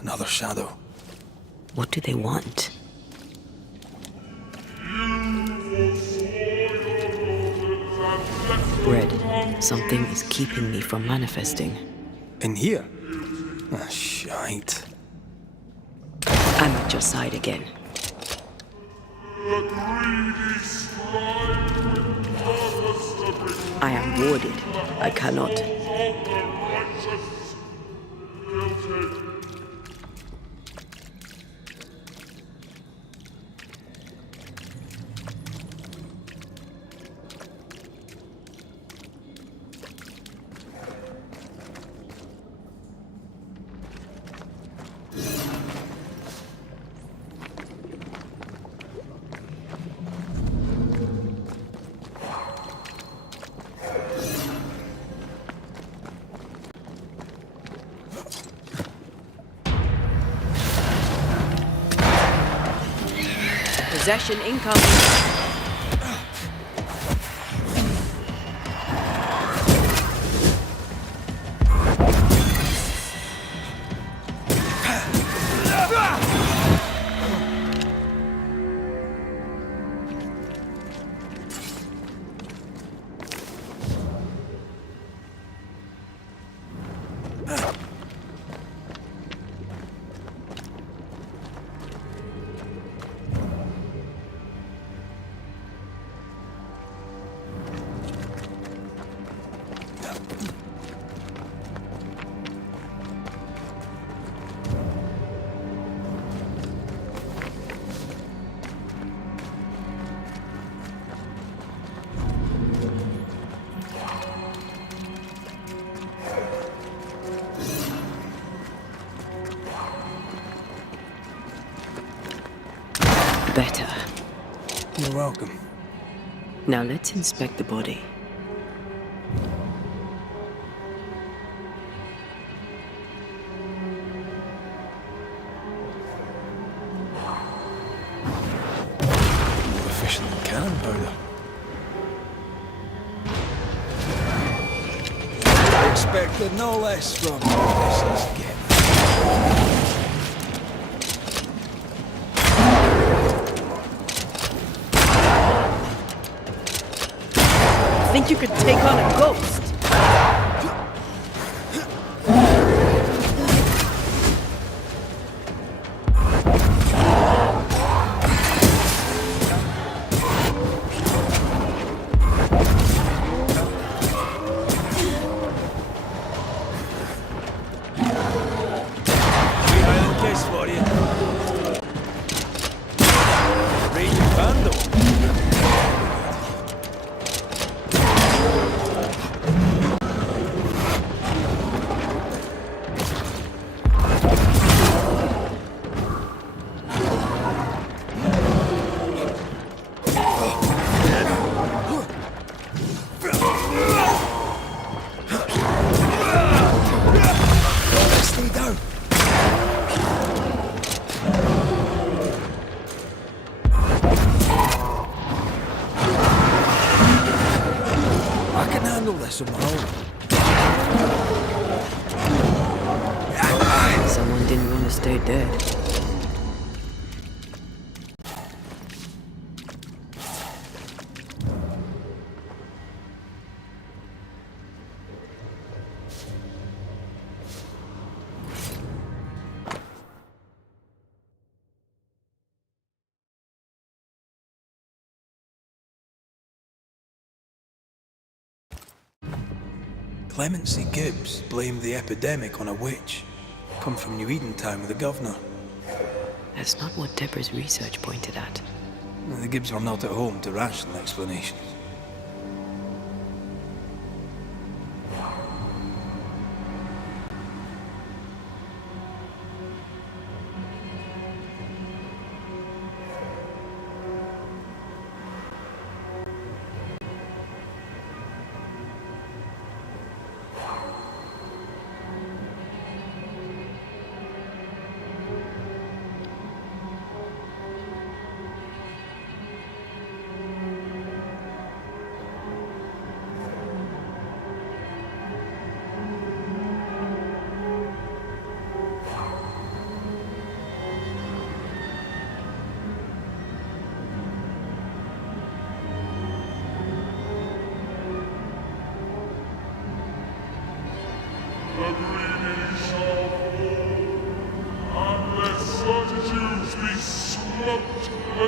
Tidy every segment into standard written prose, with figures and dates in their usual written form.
Another shadow. What do they want? Red, something is keeping me from manifesting. In here? Ah, shite. I'm at your side again. I am warded. I cannot. Possession incoming. Better. You're welcome. Now let's inspect the body. More efficient than cannon powder. I expected no less from this again. Think you could take on a ghost? This on my own. Someone didn't want to stay dead. Clemency Gibbs blamed the epidemic on a witch. Come from New Edentown with the governor. That's not what Deborah's research pointed at. The Gibbs were not at home to rational explanations.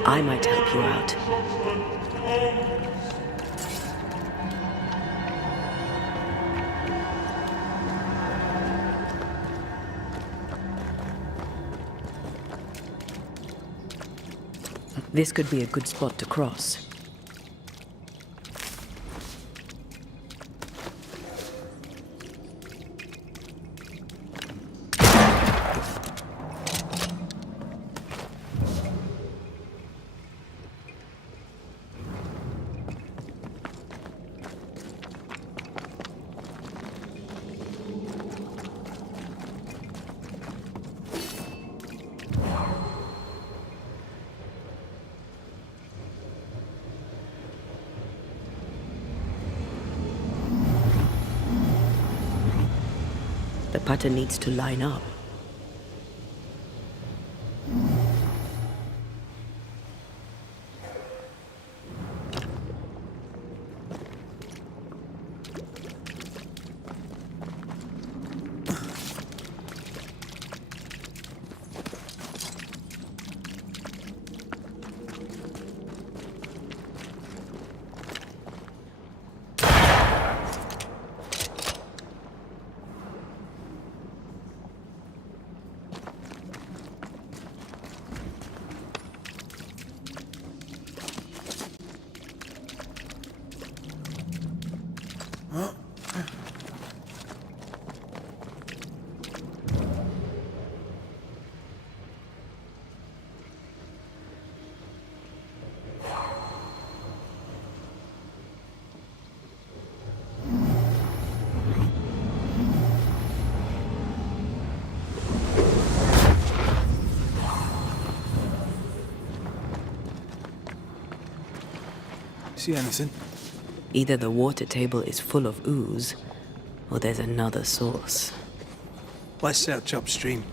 I might help you out. This could be a good spot to cross. The putter needs to line up. See anything? Either the water table is full of ooze, or there's another source. Let's search upstream.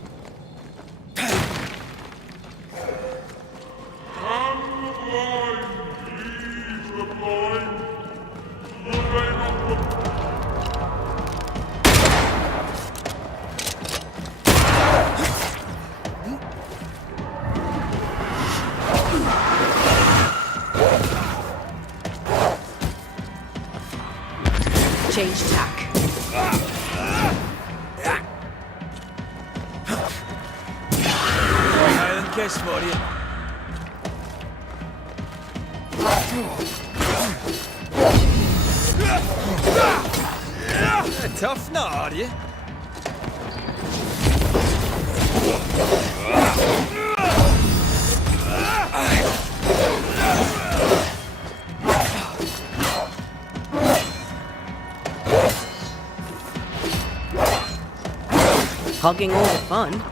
Change tack. Island kiss for you. A tough nut, are you? Hogging all the fun.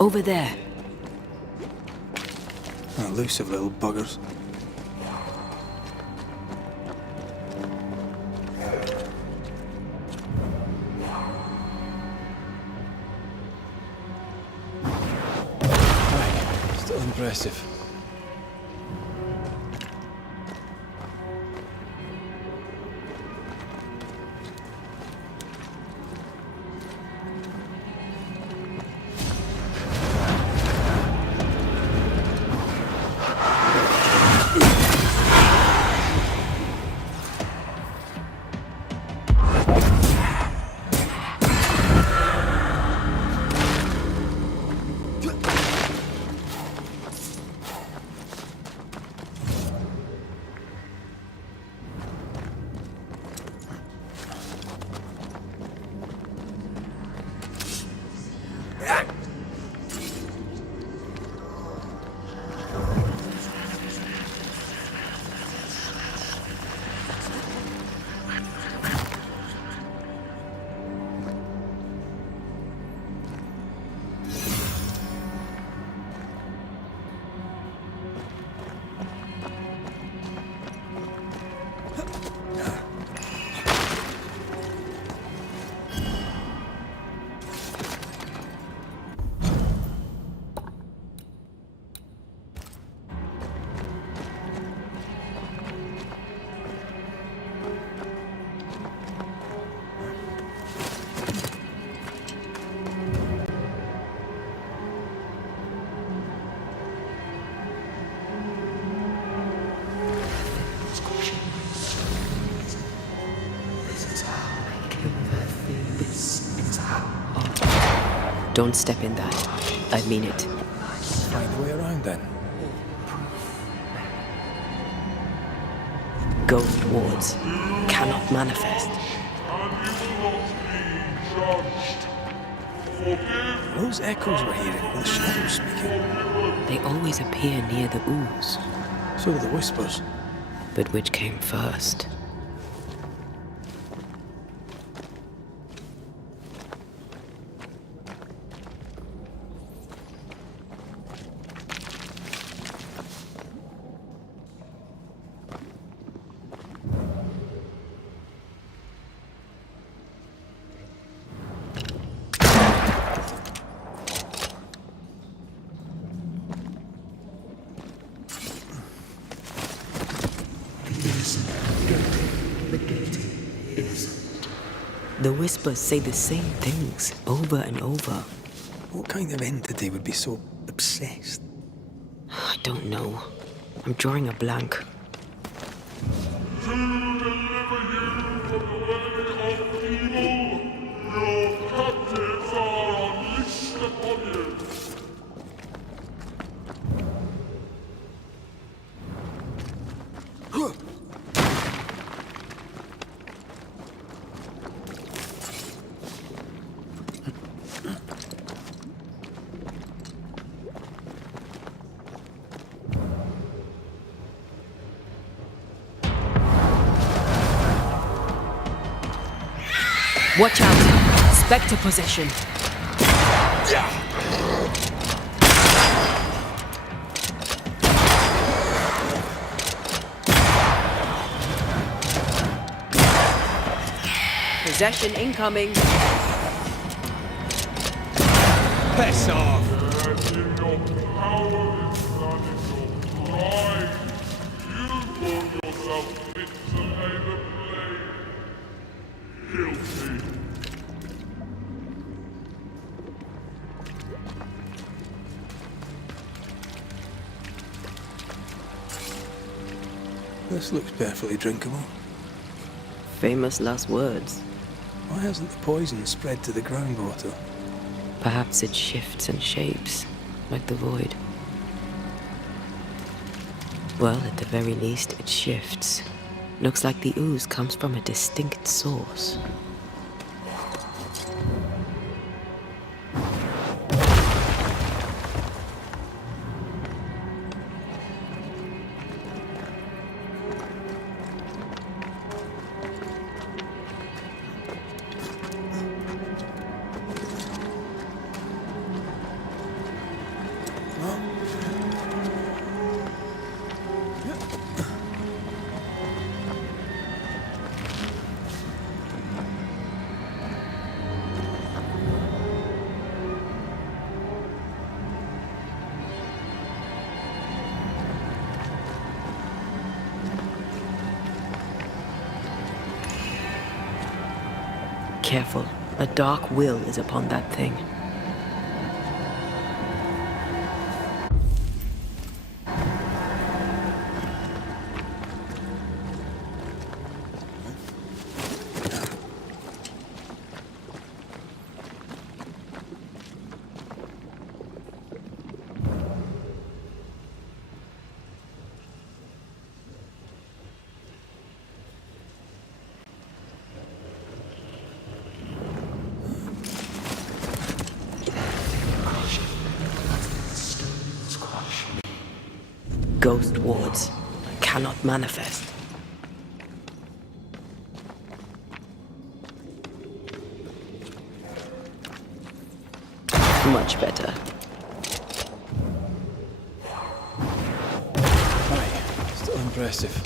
Over there. Elusive little buggers. Aye, still impressive. Don't step in that. I mean it. Find a way around then. Ghost wards cannot manifest. Those echoes we're hearing, were the shadows speaking. They always appear near the ooze. So were the whispers. But which came first? The whispers say the same things over and over. What kind of entity would be so obsessed? I don't know. I'm drawing a blank. To deliver you from the way of evil, your captives are unleashed upon you. Watch out! Spectre possession. Possession incoming. Piss off! And in your powerless and in your pride, you thought yourself fit to lay the blame. Guilty. This looks perfectly drinkable. Famous last words. Why hasn't the poison spread to the groundwater? Perhaps it shifts and shapes, like the void. Well, at the very least, it shifts. Looks like the ooze comes from a distinct source. Careful. A dark will is upon that thing. Ghost wards cannot manifest. Much better. Aye, still impressive.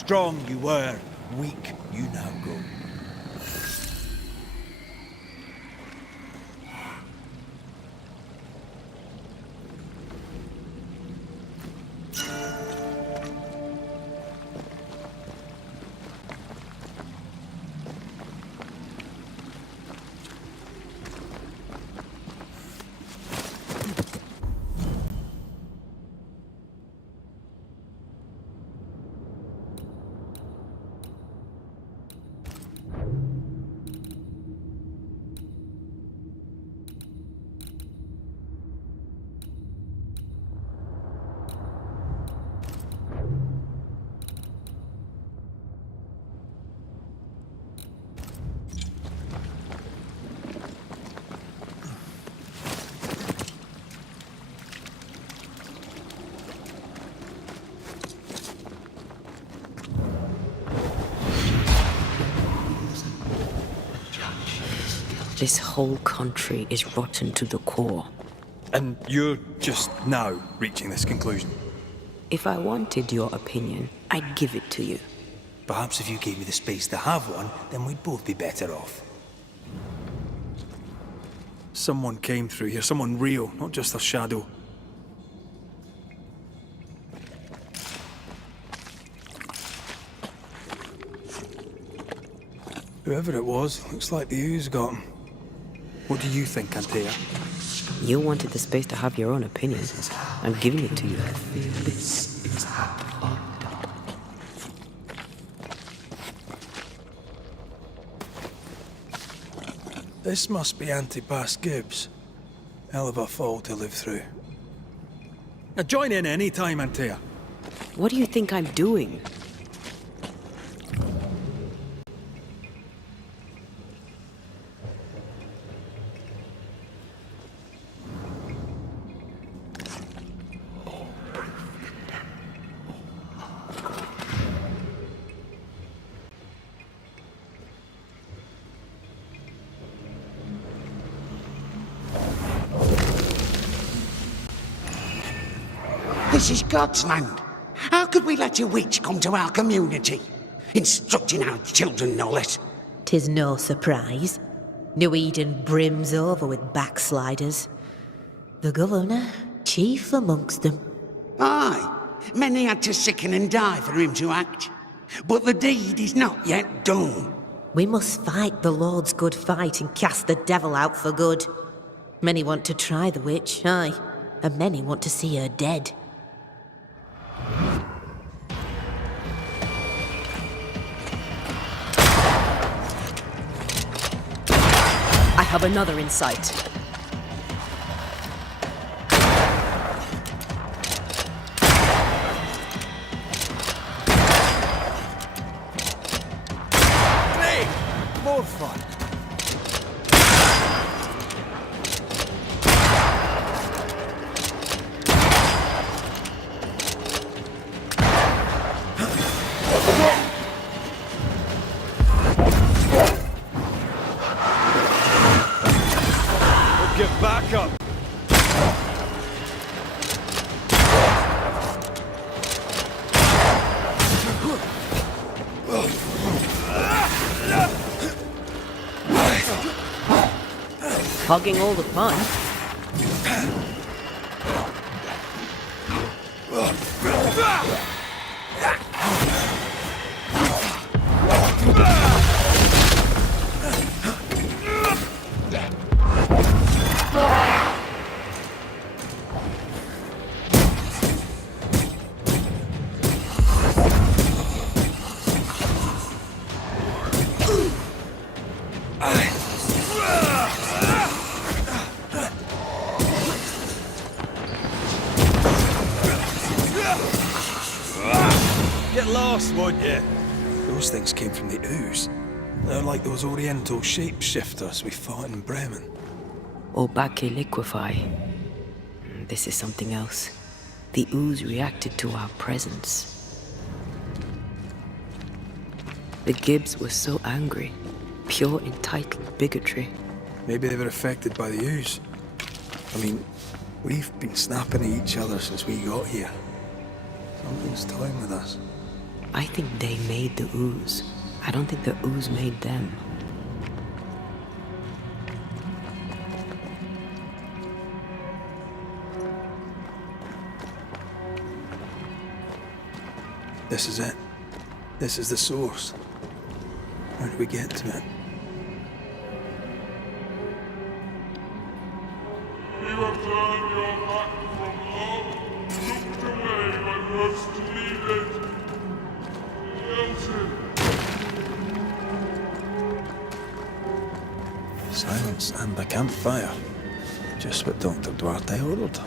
Strong you were, weak you now go. This whole country is rotten to the core. And you're just now reaching this conclusion? If I wanted your opinion, I'd give it to you. Perhaps if you gave me the space to have one, then we'd both be better off. Someone came through here, someone real, not just a shadow. Whoever it was, looks like the ooze got him. What do you think, Antea? You wanted the space to have your own opinion. I'm giving it to you. This must be Antipas Gibbs. Hell of a fall to live through. Now join in any time, Antea. What do you think I'm doing? This is God's land. How could we let a witch come to our community? Instructing our children, no less. 'Tis no surprise. New Eden brims over with backsliders. The governor, chief amongst them. Aye, many had to sicken and die for him to act. But the deed is not yet done. We must fight the Lord's good fight and cast the devil out for good. Many want to try the witch, aye, and many want to see her dead. I have another insight. Hey! More fun! Get back up! Hogging all the fun. Get lost, won't you? Those things came from the ooze. They're like those oriental shapeshifters we fought in Bremen. Obake liquefy. This is something else. The ooze reacted to our presence. The Gibbs were so angry. Pure entitled bigotry. Maybe they were affected by the ooze. I mean, we've been snapping at each other since we got here. Something's toying with us. I think they made the ooze. I don't think the ooze made them. This is it. This is the source. How do we get to it? You have turned your back from love, looked away when most needed. Elton, Silence and the campfire. Just what Dr. Duarte ordered.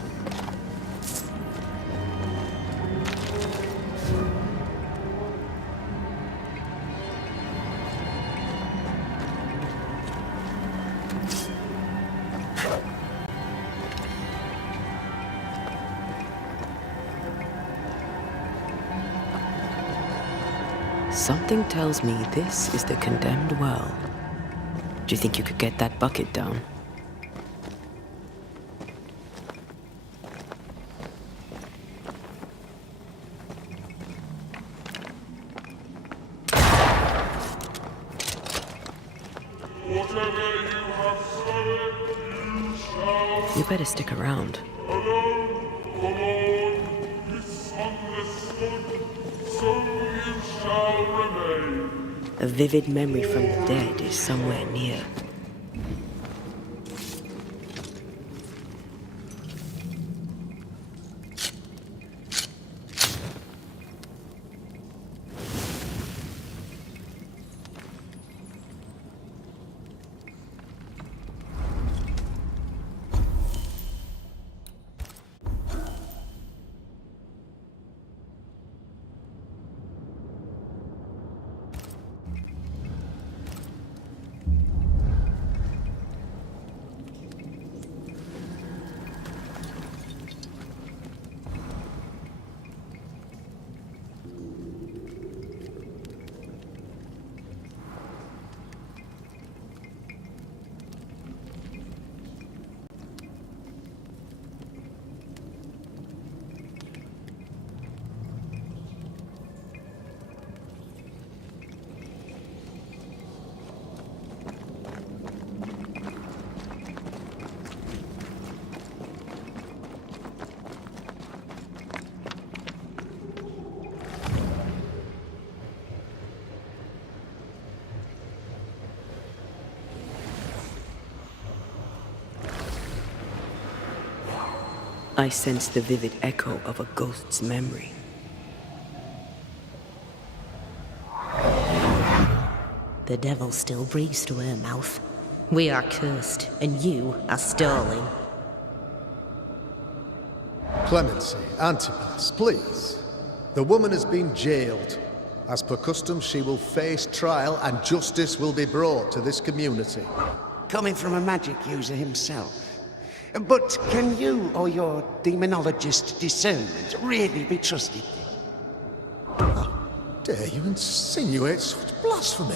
Something tells me this is the condemned well. Do you think you could get that bucket down? whatever you have sown, you shall You better stick around. alone, forlorn, misunderstood, so you shall remain. A vivid memory from the dead is somewhere near. I sense the vivid echo of a ghost's memory. The devil still breathes through her mouth. We are cursed, and you are stalling. Clemency, Antipas, please. The woman has been jailed. As per custom, she will face trial and justice will be brought to this community. Coming from a magic user himself. But can you or your demonologist discernment really be trusted? Dare you insinuate such blasphemy?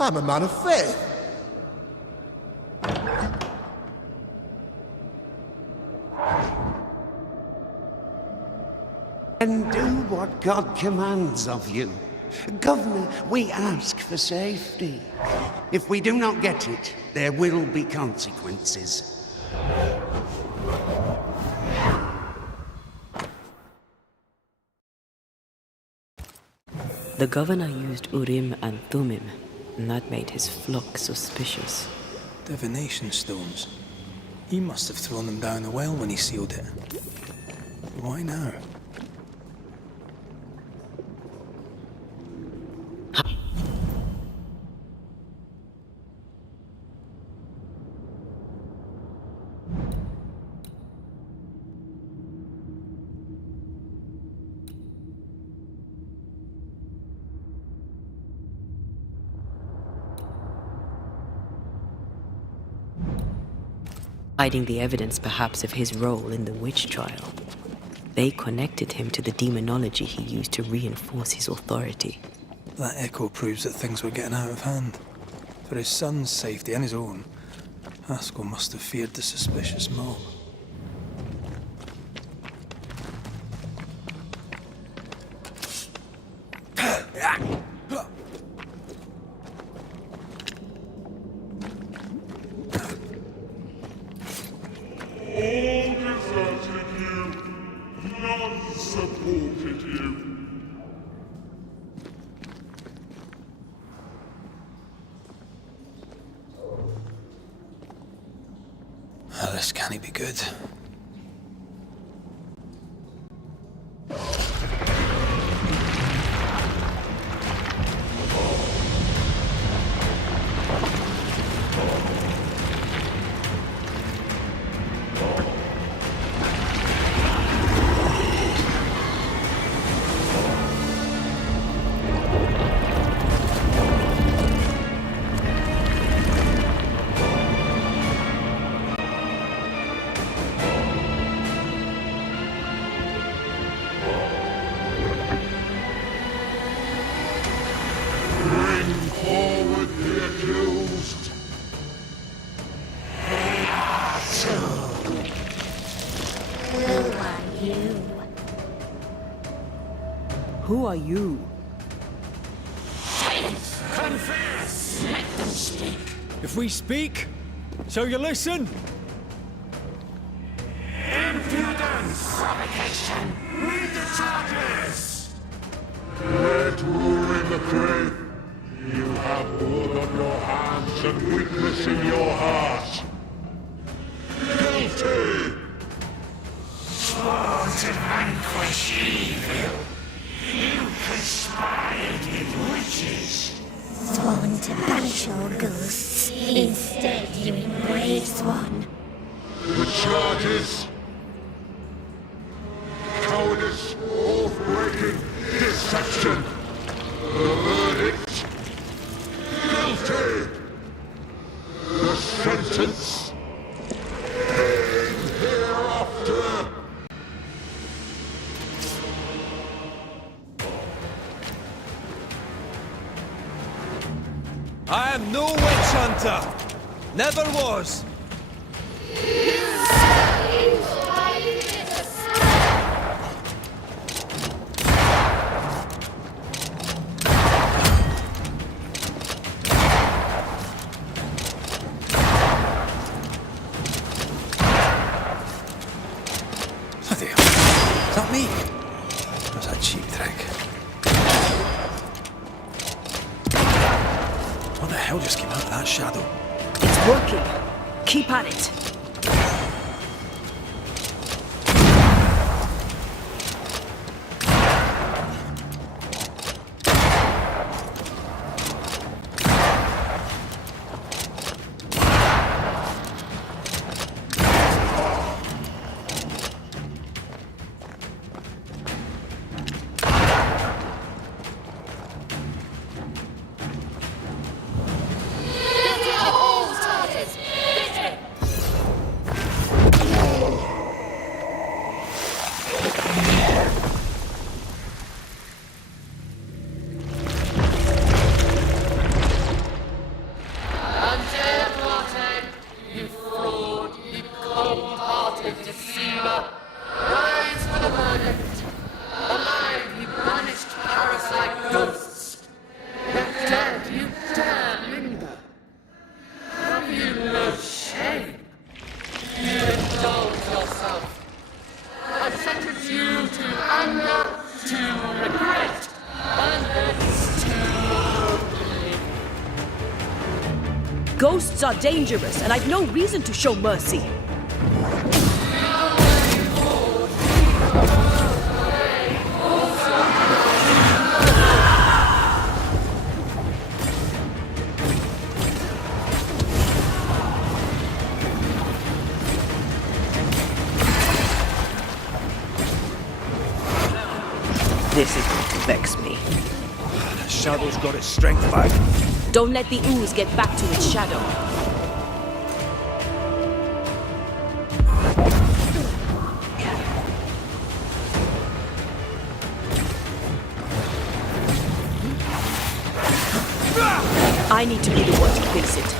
I'm a man of faith. And do what God commands of you. Governor, we ask for safety. If we do not get it, there will be consequences. The governor used Urim and Thummim, and that made his flock suspicious. Divination stones. He must have thrown them down the well when he sealed it. Why now? Hiding the evidence perhaps of his role in the witch trial. They connected him to the demonology he used to reinforce his authority. That echo proves that things were getting out of hand. For his son's safety and his own, Haskell must have feared the suspicious mob. Can he be good? Who are you? Confess! Let them speak. If we speak, shall you listen? Impudence! Provocation! Read the charges! Red rule in the grave. You have blood on your hands and weakness in your heart. Guilty! Sworn to vanquish evil. You conspired with witches. Sworn to banish all ghosts. Instead, you embrace one. The charges. Cowardice, oath-breaking, deception. The verdict. Guilty. The sentence. Pain hereafter. I am no witch hunter. Never was. Bloody hell. Is that me? That's a cheap trick. What the hell just came out of that shadow? It's working. Keep at it. Ghosts are dangerous, and I've no reason to show mercy. This is going to vex me. The shadow's got its strength back. Don't let the ooze get back to its shadow. I need to be the one to fix it.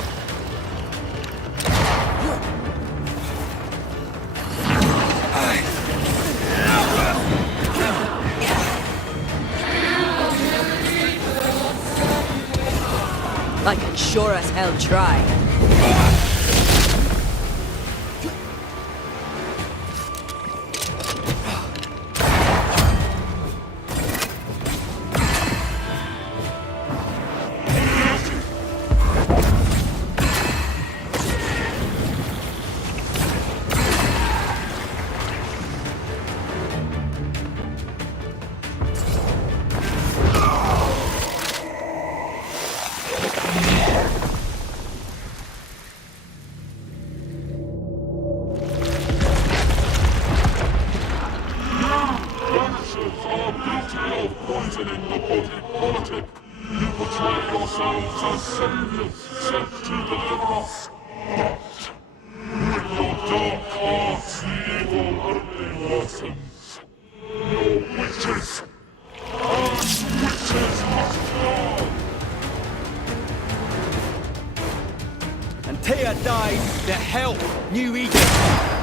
I can sure as hell try. Politic. You portray yourselves as saviors sent to deliver us. But with your dark arts, the evil only worsens. Your witches. And witches must fall. And Tia died to help New Eden.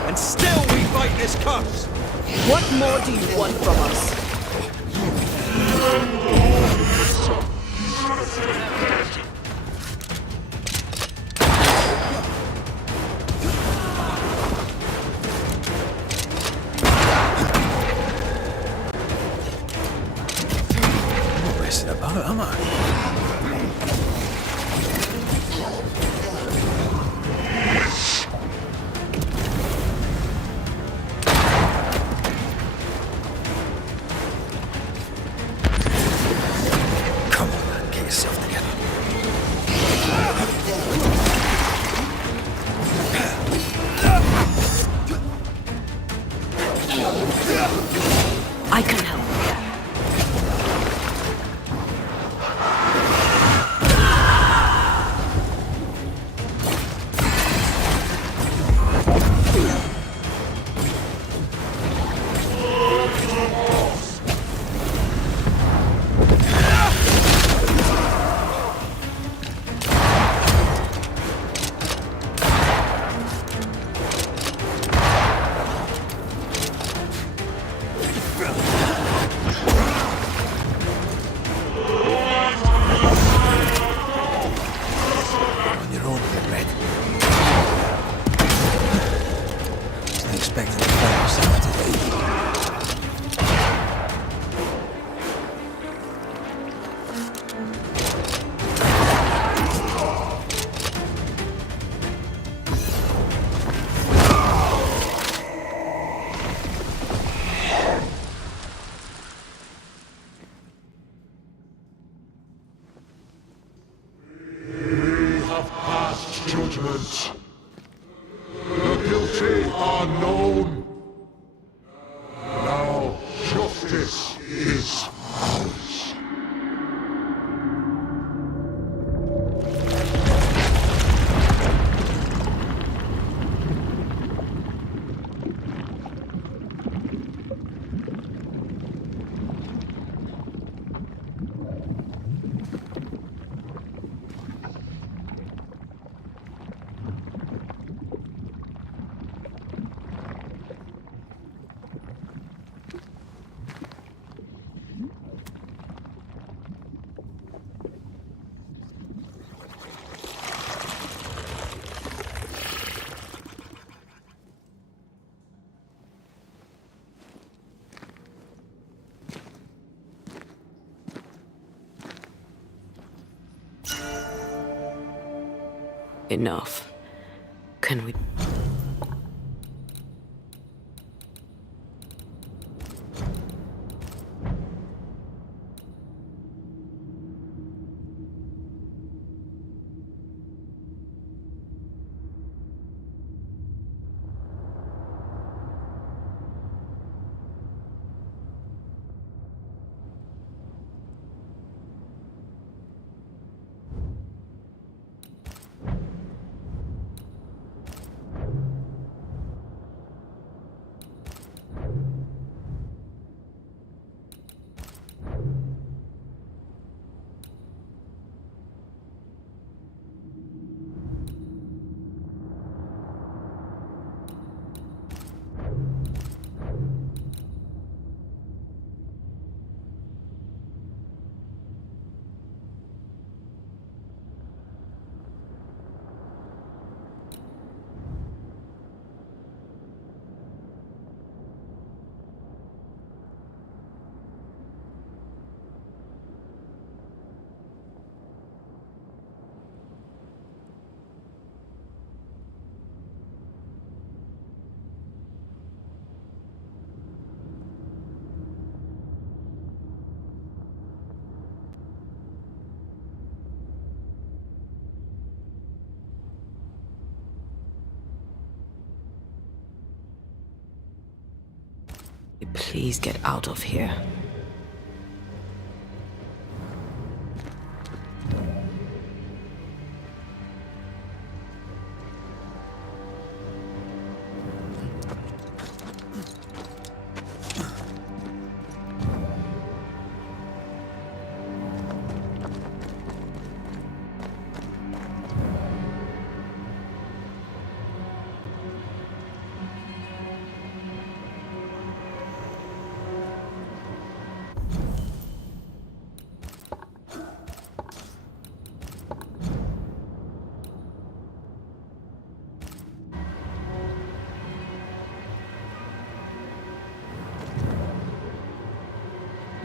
And still we fight this curse. What more do you want from us? I'm not messing about, am I? Come on, man, get yourself together. I can help. On your own, get red. Wasn't expecting to fight yourself today. We have passed judgment. The guilty are known. Now justice is ours. Enough. Can we... Please get out of here.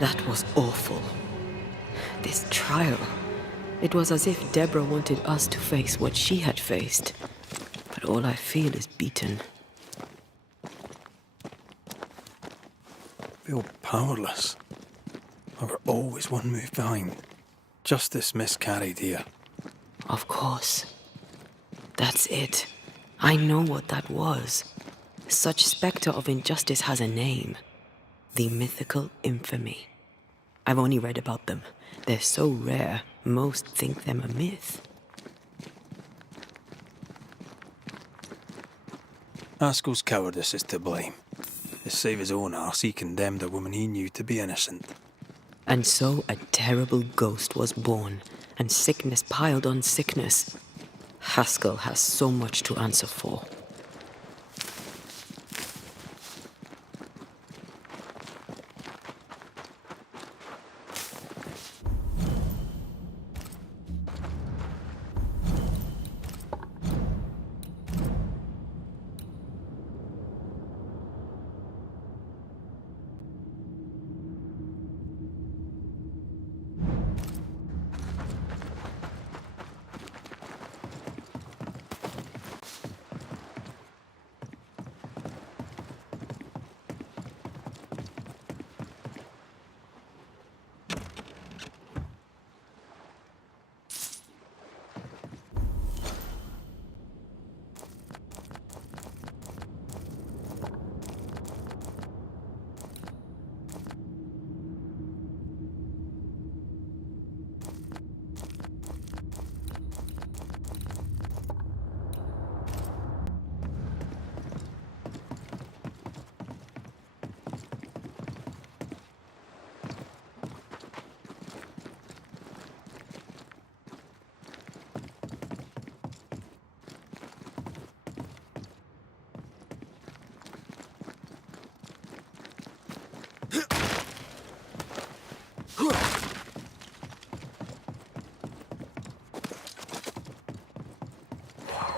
That was awful. This trial. It was as if Deborah wanted us to face what she had faced. But all I feel is beaten. Feel powerless. I were always one move behind. Justice miscarried here. Of course. That's it. I know what that was. Such spectre of injustice has a name. The mythical infamy. I've only read about them. They're so rare, most think them a myth. Haskell's cowardice is to blame. To save his own arse, he condemned a woman he knew to be innocent. And so a terrible ghost was born, and sickness piled on sickness. Haskell has so much to answer for.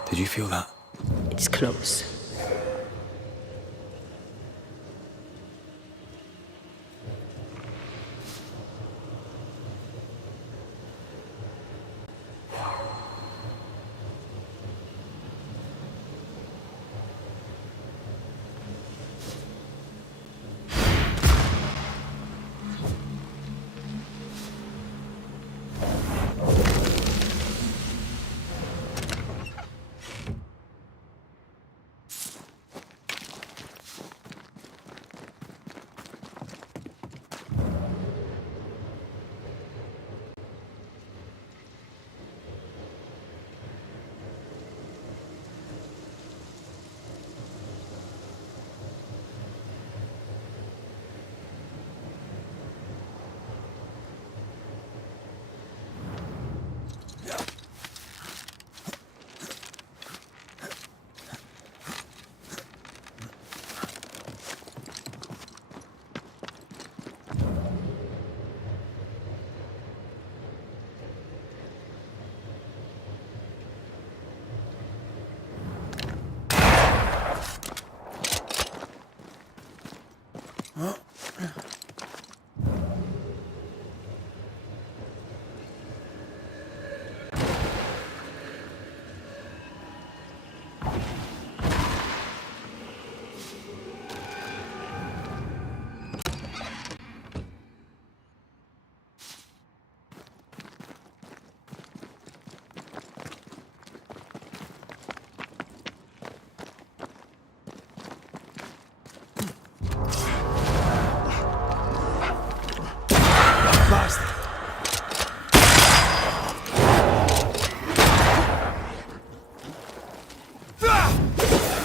Did you feel that? It's close.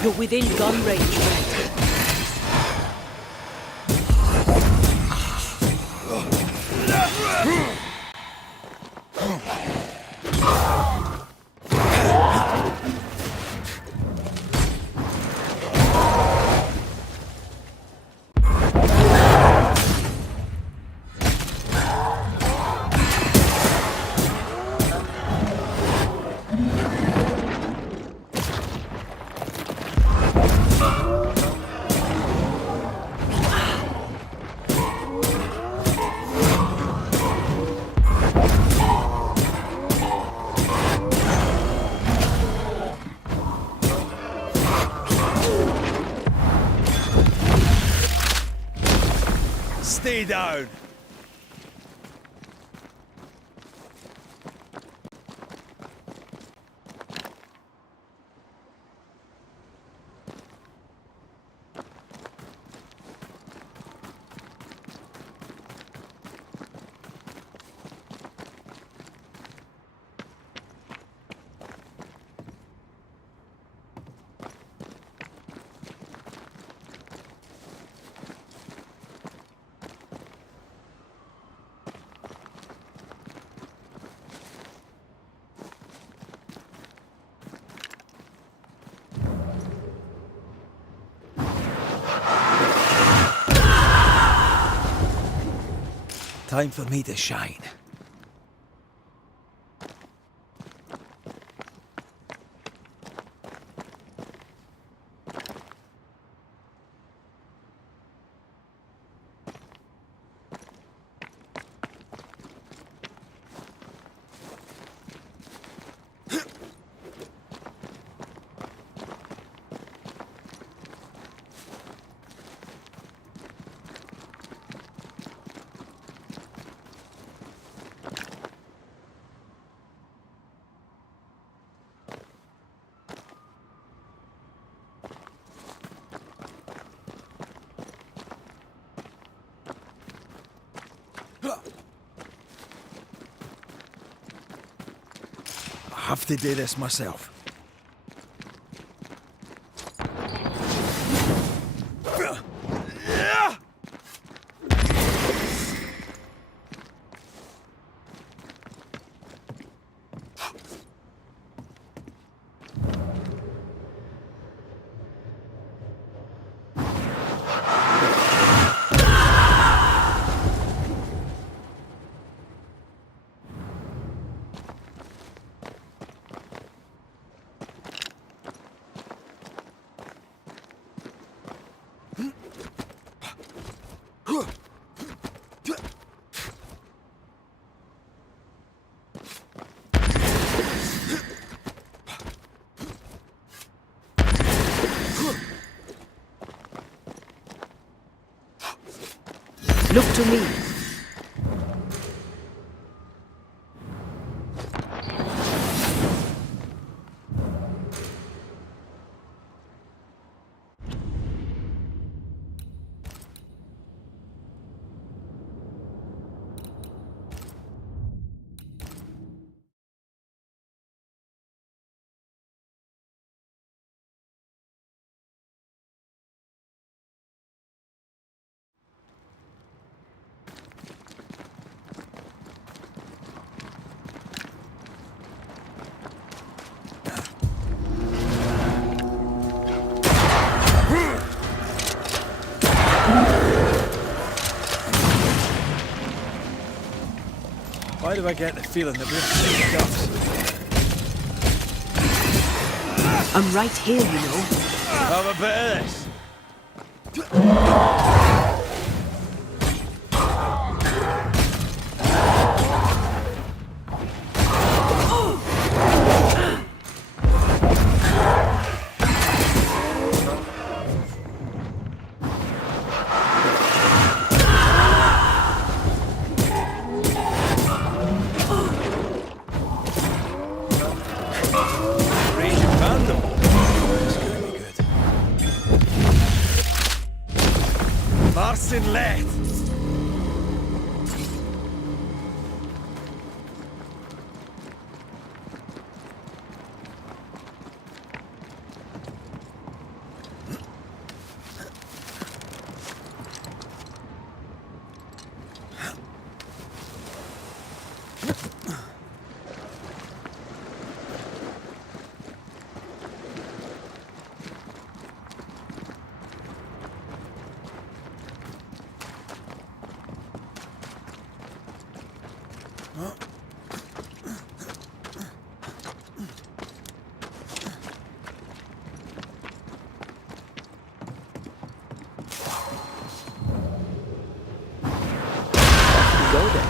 You're within gun range, Red. Lay down. Time for me to shine. I have to do this myself. Look to me. Why do I get the feeling that we're seeing ducks? I'm right here, you know. Have a bit of this. Marcin left. Go then.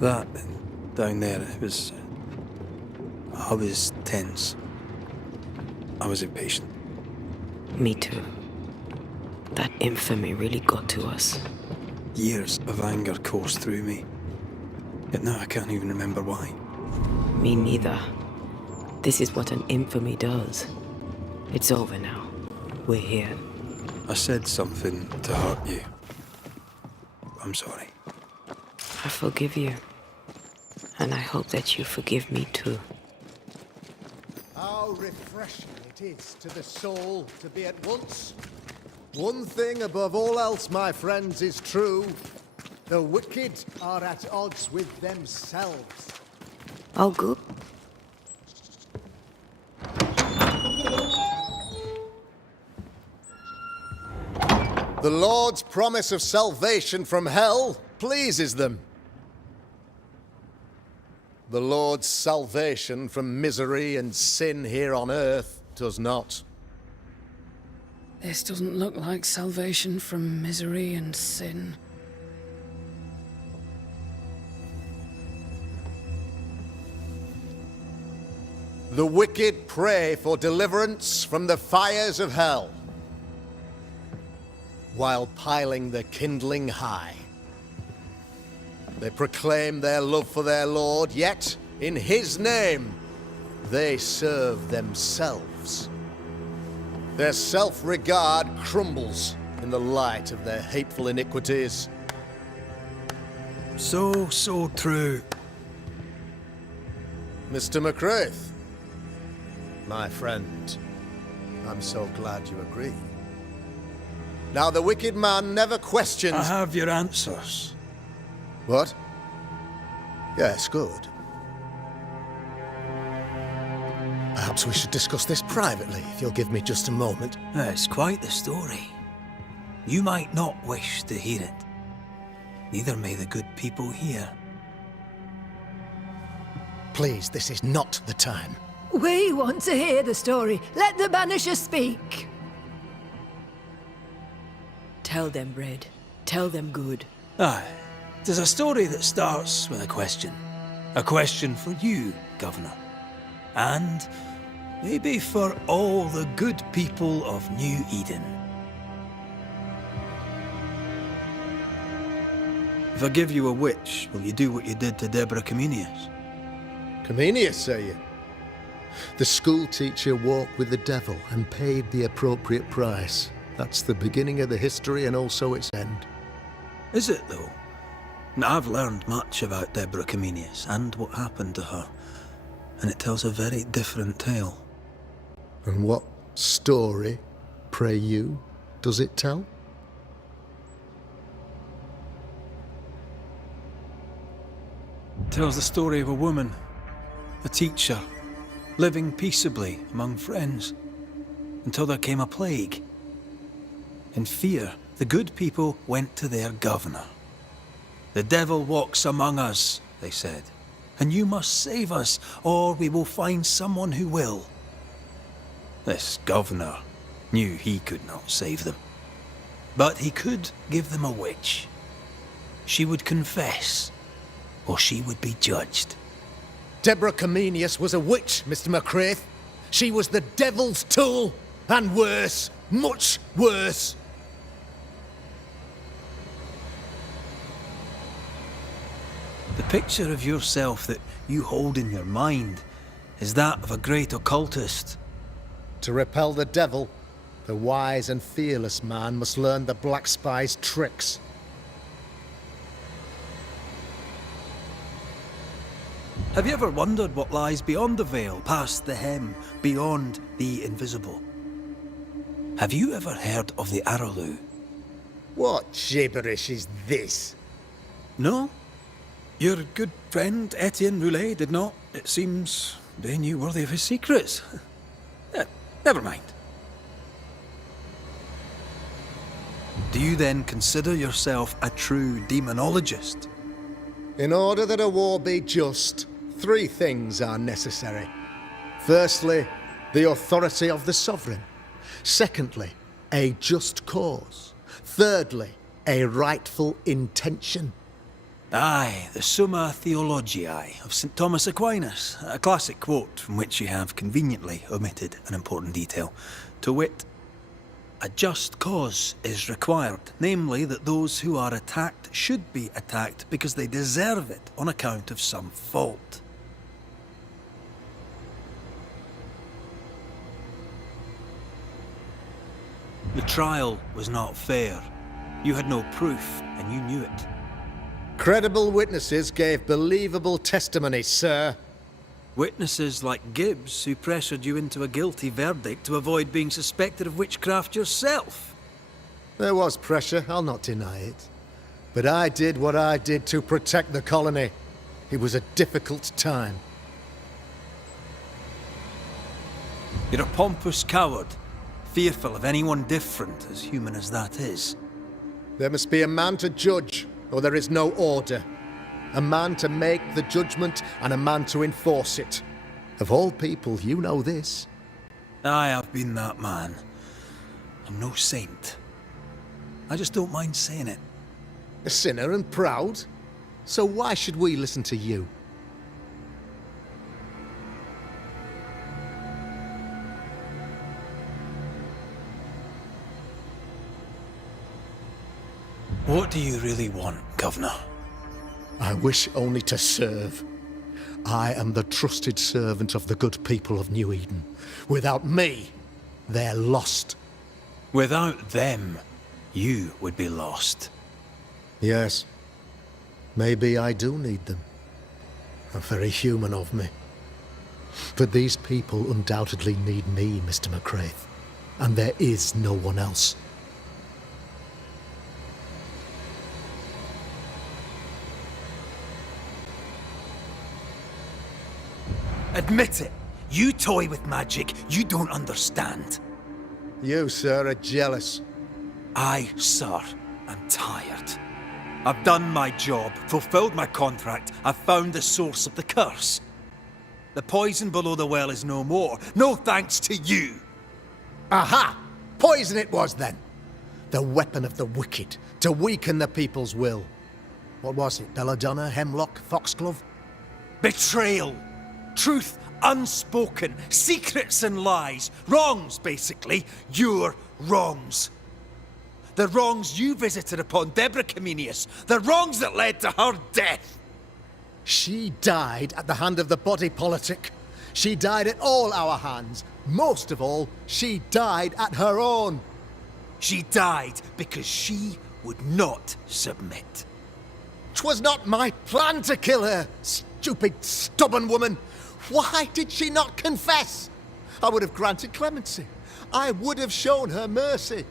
That down there, I was tense. I was impatient. Me too. That infamy really got to us. Years of anger coursed through me. Yet now I can't even remember why. Me neither. This is what an infamy does. It's over now. We're here. I said something to hurt you. I'm sorry. I forgive you. And I hope that you forgive me too. How refreshing it is to the soul to be at once. One thing above all else, my friends, is true. The wicked are at odds with themselves. Oh, good. The Lord's promise of salvation from hell pleases them. The Lord's salvation from misery and sin here on earth does not. This doesn't look like salvation from misery and sin. The wicked pray for deliverance from the fires of hell, while piling the kindling high. They proclaim their love for their Lord, yet, in His name, they serve themselves. Their self-regard crumbles in the light of their hateful iniquities. So true. Mr. McCraith, my friend, I'm so glad you agree. Now, the wicked man never questions... I have your answers. What? Yes, good. Perhaps we should discuss this privately, if you'll give me just a moment. It's quite the story. You might not wish to hear it. Neither may the good people here. Please, this is not the time. We want to hear the story. Let the Banishers speak. Tell them, Red. Tell them good. Aye. It is a story that starts with a question. A question for you, Governor. And maybe for all the good people of New Eden. If I give you a witch, will you do what you did to Deborah Comenius? Comenius, say you? The school teacher walked with the devil and paid the appropriate price. That's the beginning of the history and also its end. Is it, though? Now, I've learned much about Deborah Comenius and what happened to her, and it tells a very different tale. And what story, pray you, does it tell? It tells the story of a woman, a teacher, living peaceably among friends, until there came a plague. In fear, the good people went to their governor. "The devil walks among us," they said, "and you must save us, or we will find someone who will." This governor knew he could not save them, but he could give them a witch. She would confess, or she would be judged. Deborah Comenius was a witch, Mr. McCraith. She was the devil's tool, and worse, much worse. The picture of yourself that you hold in your mind is that of a great occultist. To repel the devil, the wise and fearless man must learn the Black Spy's tricks. Have you ever wondered what lies beyond the veil, past the hem, beyond the invisible? Have you ever heard of the Araloo? What gibberish is this? No? Your good friend Etienne Roulet did not. It seems they knew worthy of his secrets. Never mind. Do you then consider yourself a true demonologist? In order that a war be just, 3 things are necessary. Firstly, the authority of the sovereign. Secondly, a just cause. Thirdly, a rightful intention. Aye, the Summa Theologiae of St. Thomas Aquinas, a classic quote from which you have conveniently omitted an important detail. To wit, a just cause is required, namely that those who are attacked should be attacked because they deserve it on account of some fault. The trial was not fair. You had no proof, and you knew it. Credible witnesses gave believable testimony, sir. Witnesses like Gibbs, who pressured you into a guilty verdict to avoid being suspected of witchcraft yourself. There was pressure, I'll not deny it. But I did what I did to protect the colony. It was a difficult time. You're a pompous coward, fearful of anyone different, as human as that is. There must be a man to judge, or there is no order. A man to make the judgment, and a man to enforce it. Of all people, you know this. I have been that man. I'm no saint. I just don't mind saying it. A sinner and proud? So why should we listen to you? What do you really want, Governor? I wish only to serve. I am the trusted servant of the good people of New Eden. Without me, they're lost. Without them, you would be lost. Yes. Maybe I do need them. Very human of me. But these people undoubtedly need me, Mr. McCraith. And there is no one else. Admit it. You toy with magic you don't understand. You, sir, are jealous. I, sir, am tired. I've done my job, fulfilled my contract, I've found the source of the curse. The poison below the well is no more, no thanks to you. Aha! Poison it was, then. The weapon of the wicked, to weaken the people's will. What was it, belladonna, hemlock, foxglove? Betrayal. Truth unspoken, secrets and lies. Wrongs, basically. Your wrongs. The wrongs you visited upon Deborah Comenius. The wrongs that led to her death. She died at the hand of the body politic. She died at all our hands. Most of all, she died at her own. She died because she would not submit. 'Twas not my plan to kill her, stupid, stubborn woman. Why did she not confess? I would have granted clemency. I would have shown her mercy.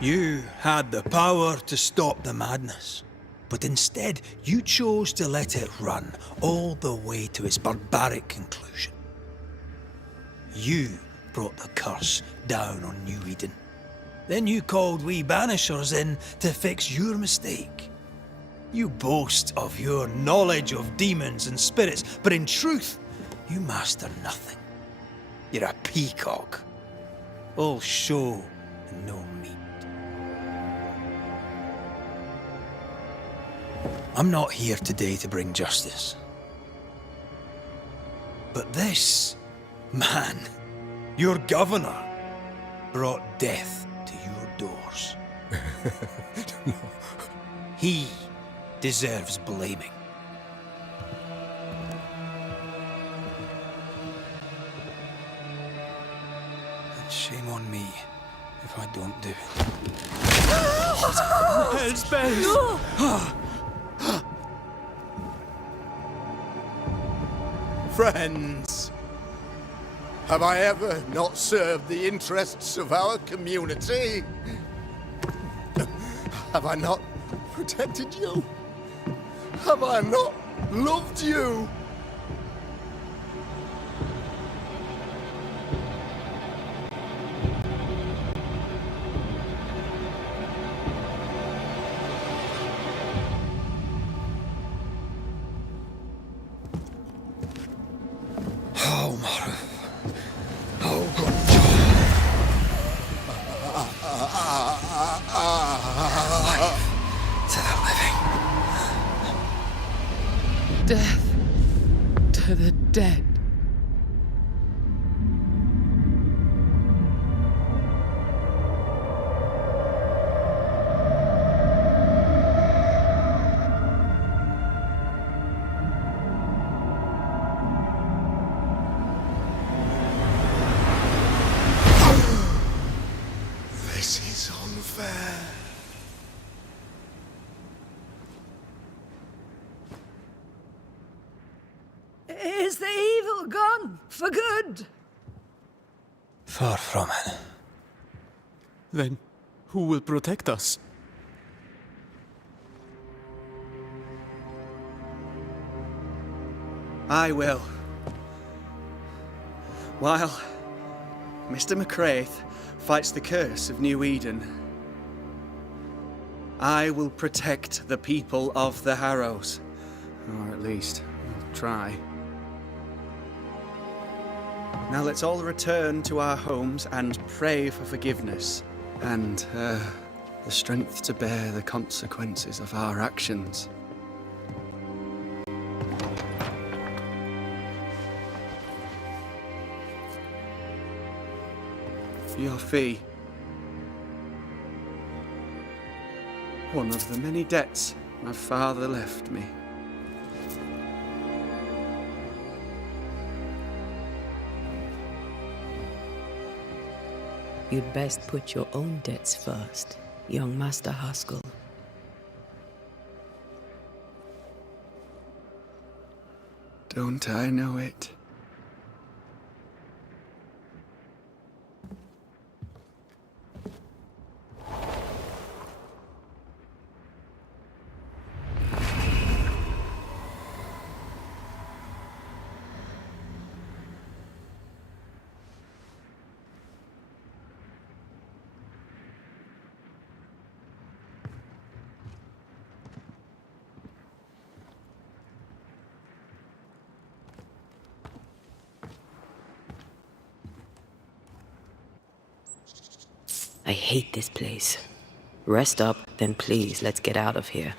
You had the power to stop the madness, but instead you chose to let it run all the way to its barbaric conclusion. You brought the curse down on New Eden. Then you called we Banishers in to fix your mistake. You boast of your knowledge of demons and spirits, but in truth, you master nothing. You're a peacock. All show and no meat. I'm not here today to bring justice. But this man, your governor, brought death to your doors. He deserves blaming. I don't do it. Hell's bells! Friends, have I ever not served the interests of our community? Have I not protected you? Have I not loved you? Oh, Mara. Oh, God. To the living. Death to the dead. This is unfair. Is the evil gone for good? Far from it. Then, who will protect us? I will. While Mr. McCraith fights the curse of New Eden, I will protect the people of the Harrows. Or at least, I'll try. Now let's all return to our homes and pray for forgiveness and the strength to bear the consequences of our actions. Your fee. One of the many debts my father left me. You'd best put your own debts first, young Master Haskell. Don't I know it? I hate this place. Rest up, then please, let's get out of here.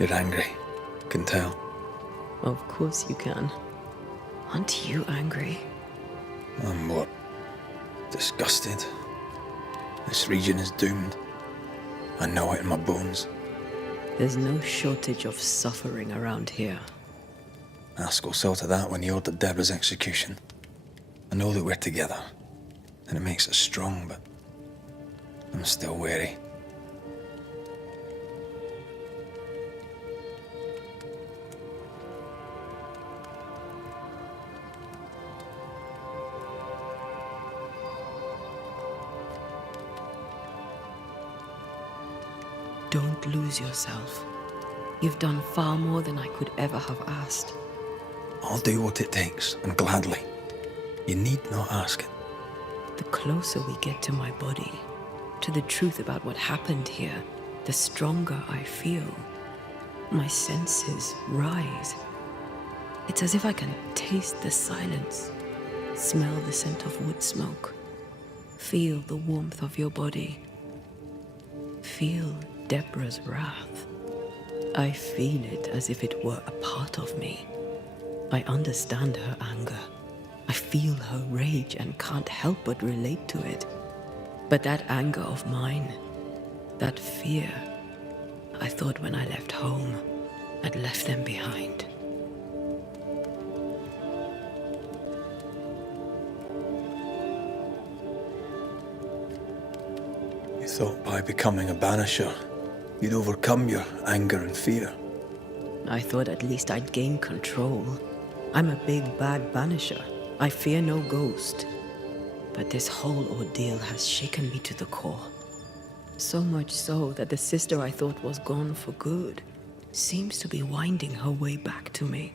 You're angry. Can tell. Of course you can. Aren't you angry? I'm what? Disgusted. This region is doomed. I know it in my bones. There's no shortage of suffering around here. Haskell saw to that when he ordered Deborah's execution. I know that we're together, and it makes us strong, but I'm still wary. Don't lose yourself. You've done far more than I could ever have asked. I'll do what it takes, and gladly. You need not ask it. The closer we get to my body, to the truth about what happened here, the stronger I feel. My senses rise. It's as if I can taste the silence, smell the scent of wood smoke, feel the warmth of your body, feel Deborah's wrath. I feel it as if it were a part of me. I understand her anger. I feel her rage and can't help but relate to it. But that anger of mine, that fear, I thought when I left home, I'd left them behind. You thought by becoming a banisher, you'd overcome your anger and fear. I thought at least I'd gain control. I'm a big, bad banisher. I fear no ghost. But this whole ordeal has shaken me to the core. So much so that the sister I thought was gone for good seems to be winding her way back to me.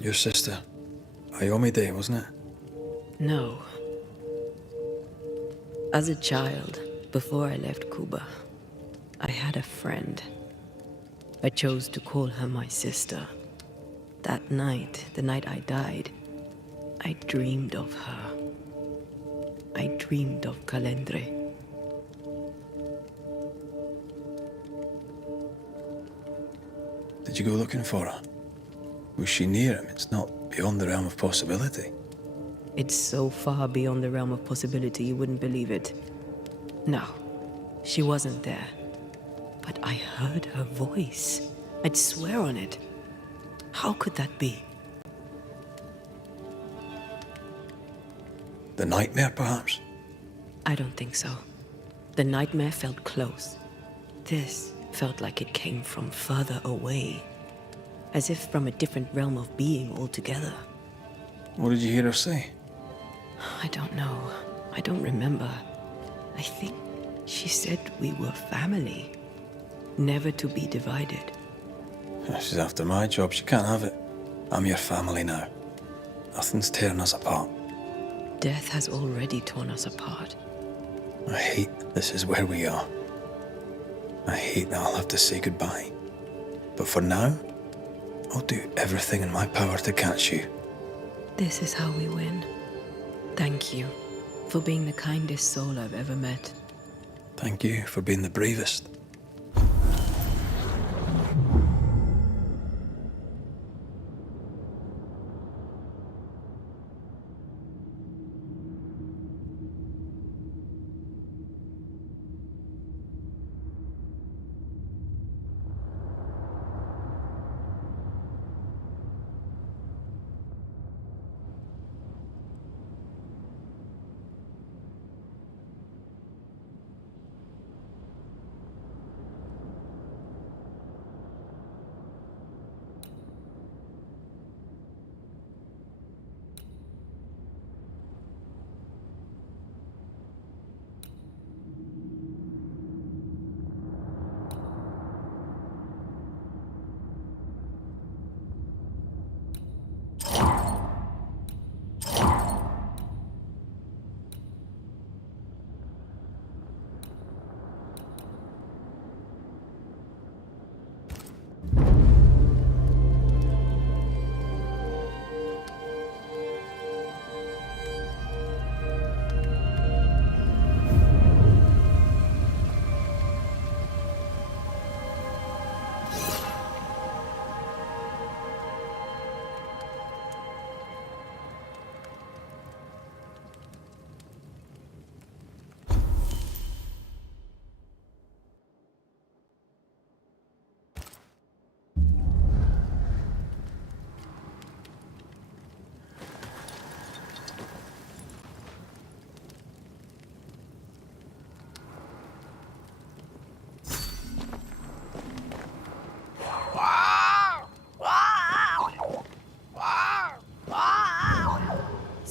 Your sister, Ayomide, wasn't it? No. As a child, before I left Cuba, I had a friend. I chose to call her my sister. That night, the night I died, I dreamed of her. I dreamed of Calendre. Did you go looking for her? Was she near him? It's not beyond the realm of possibility. It's so far beyond the realm of possibility you wouldn't believe it. No, she wasn't there. But I heard her voice. I'd swear on it. How could that be? The nightmare, perhaps? I don't think so. The nightmare felt close. This felt like it came from further away. As if from a different realm of being altogether. What did you hear her say? I don't know. I don't remember. I think she said we were family. Never to be divided. She's after my job. She can't have it. I'm your family now. Nothing's tearing us apart. Death has already torn us apart. I hate this is where we are. I hate that I'll have to say goodbye. But for now, I'll do everything in my power to catch you. This is how we win. Thank you for being the kindest soul I've ever met. Thank you for being the bravest.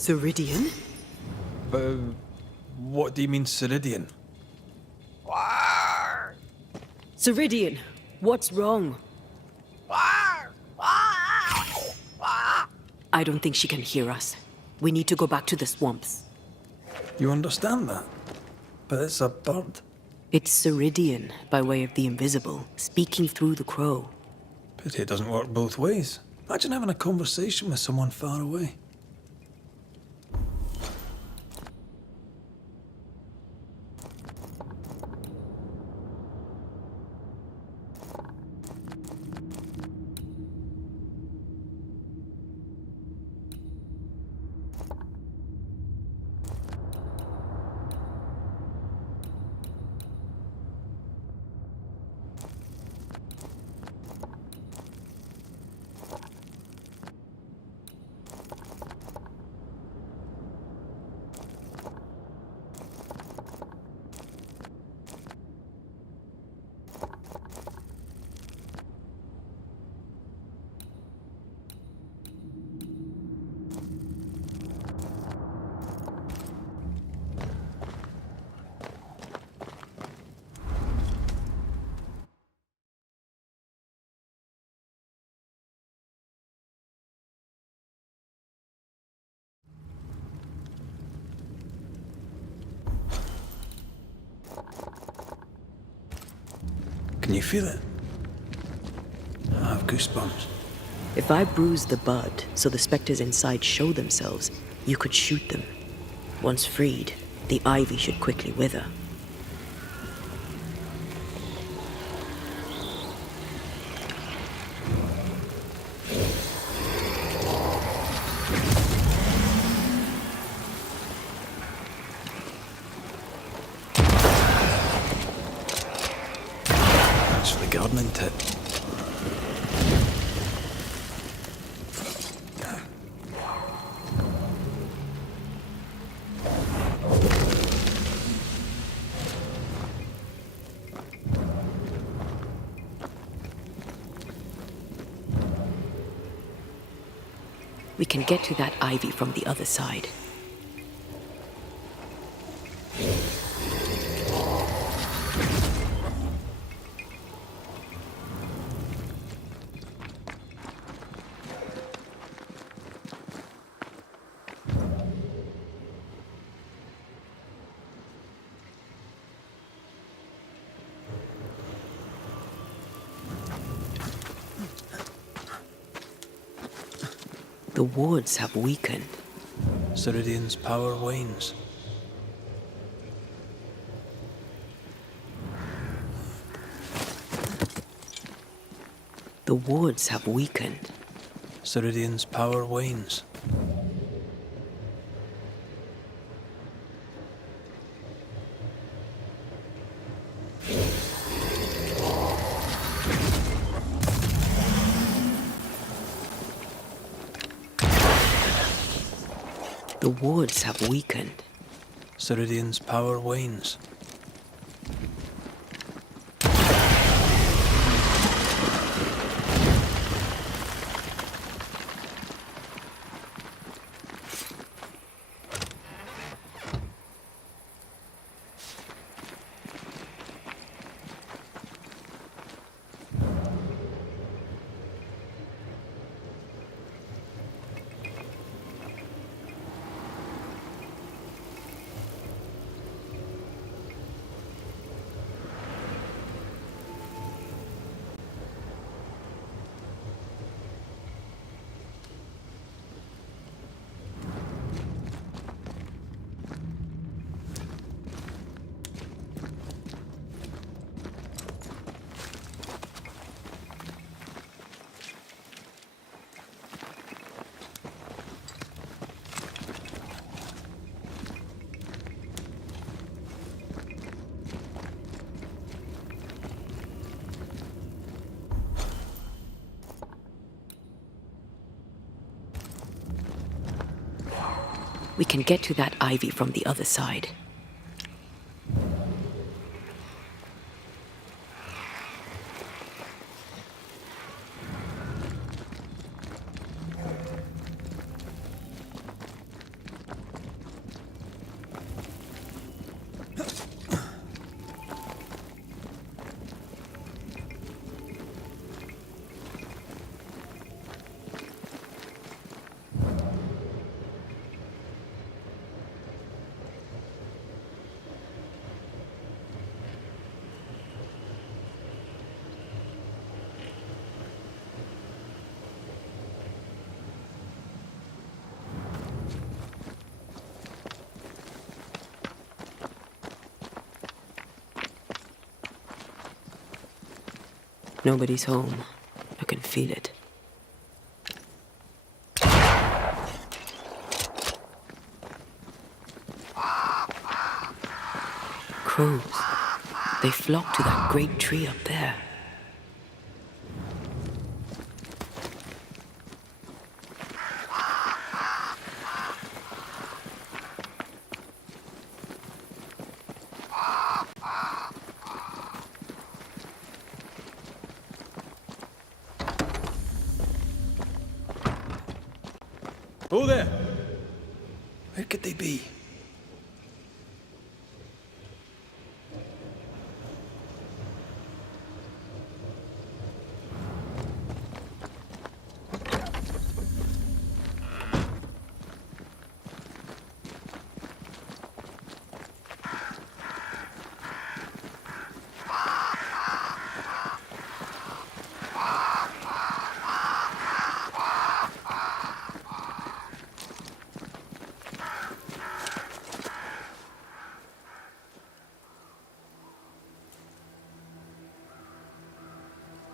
Ceridian? What do you mean, Ceridian? Ceridian, what's wrong? I don't think she can hear us. We need to go back to the swamps. You understand that? But it's a bird. It's Ceridian, by way of the invisible, speaking through the crow. Pity it doesn't work both ways. Imagine having a conversation with someone far away. Can you feel it? I have goosebumps. If I bruise the bud so the specters inside show themselves, you could shoot them. Once freed, the ivy should quickly wither. Actually, gardening tip. We can get to that ivy from the other side. The wards have weakened. Ceridian's power wanes. The wards have weakened. Ceridian's power wanes. The wards have weakened. Ceridian's power wanes. We can get to that ivy from the other side. Nobody's home. I can feel it. Crows. They flock to that great tree up there. Oh there! Where could they be?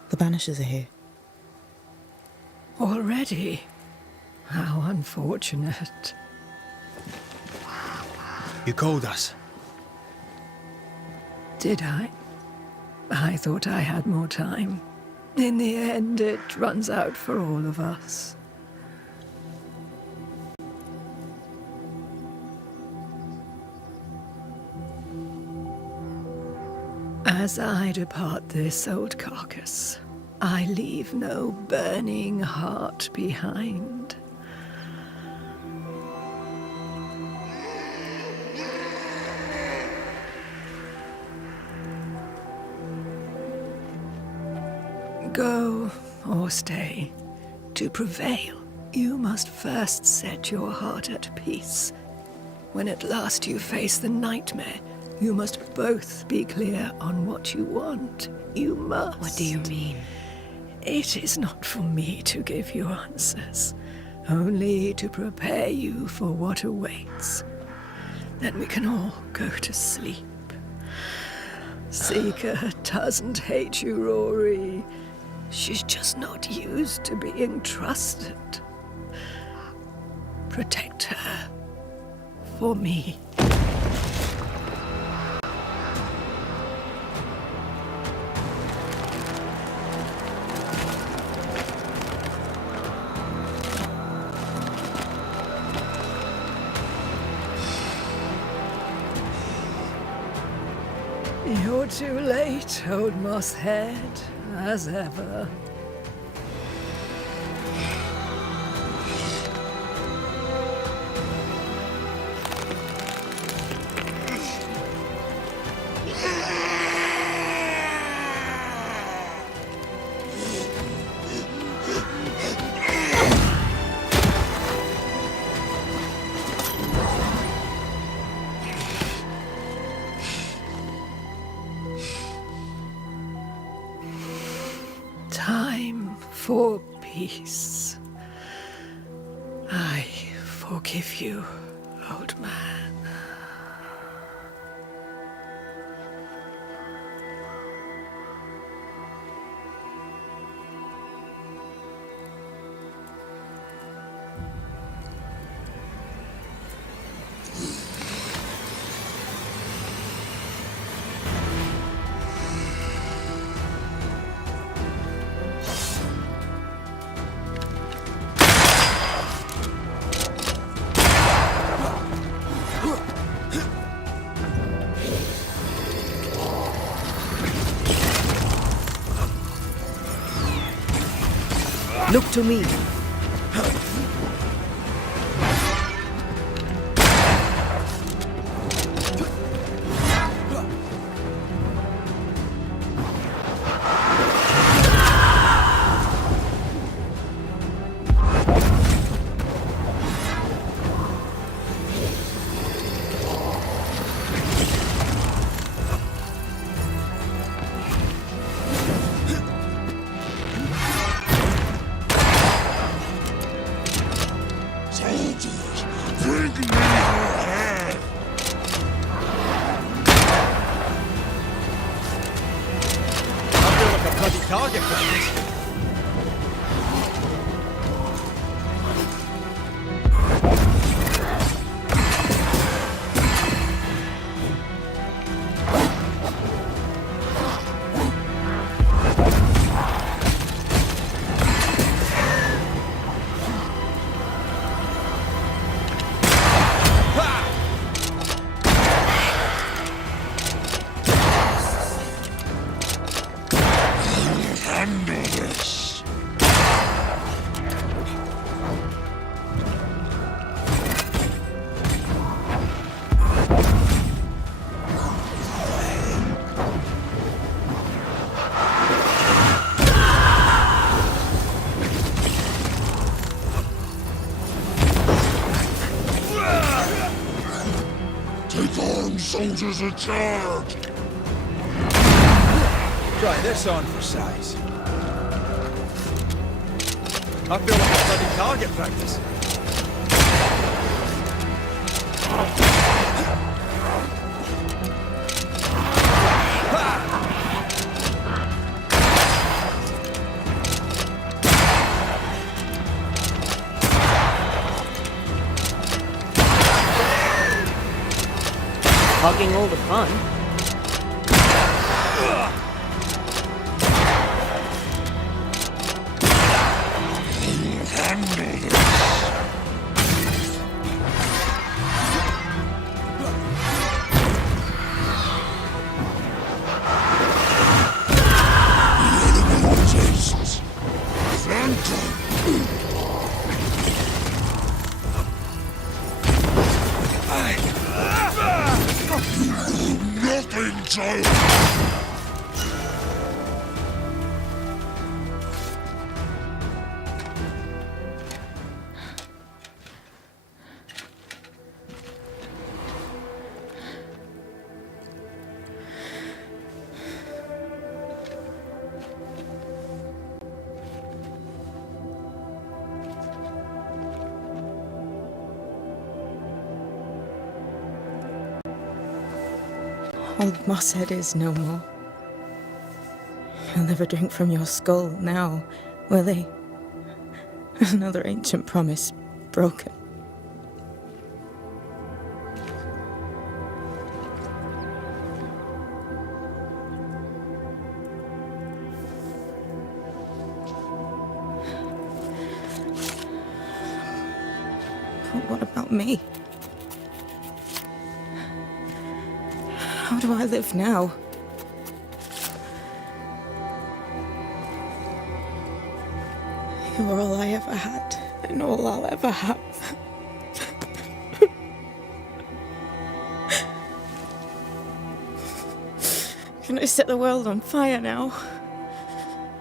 The Banishers are here. Already? How unfortunate. You called us. Did I? I thought I had more time. In the end, it runs out for all of us. As I depart this old carcass, I leave no burning heart behind. Go or stay. To prevail, you must first set your heart at peace. When at last you face the nightmare, you must both be clear on what you want. You must. What do you mean? It is not for me to give you answers, only to prepare you for what awaits. Then we can all go to sleep. Seeker doesn't hate you, Rory. She's just not used to being trusted. Protect her. For me. You're too late, old mosshead, as ever. Time for peace. I forgive you, old man. Look to me. bloody target practice. Handle this. Take arms, soldiers, and charge! Try this on for size. I feel like a bloody target practice. Hogging all the fun. Nothing, child! Old Mosshead is no more. He'll never drink from your skull now, will he? Another ancient promise broken. But what about me? How do I live now? You were all I ever had, and all I'll ever have. Can I set the world on fire now?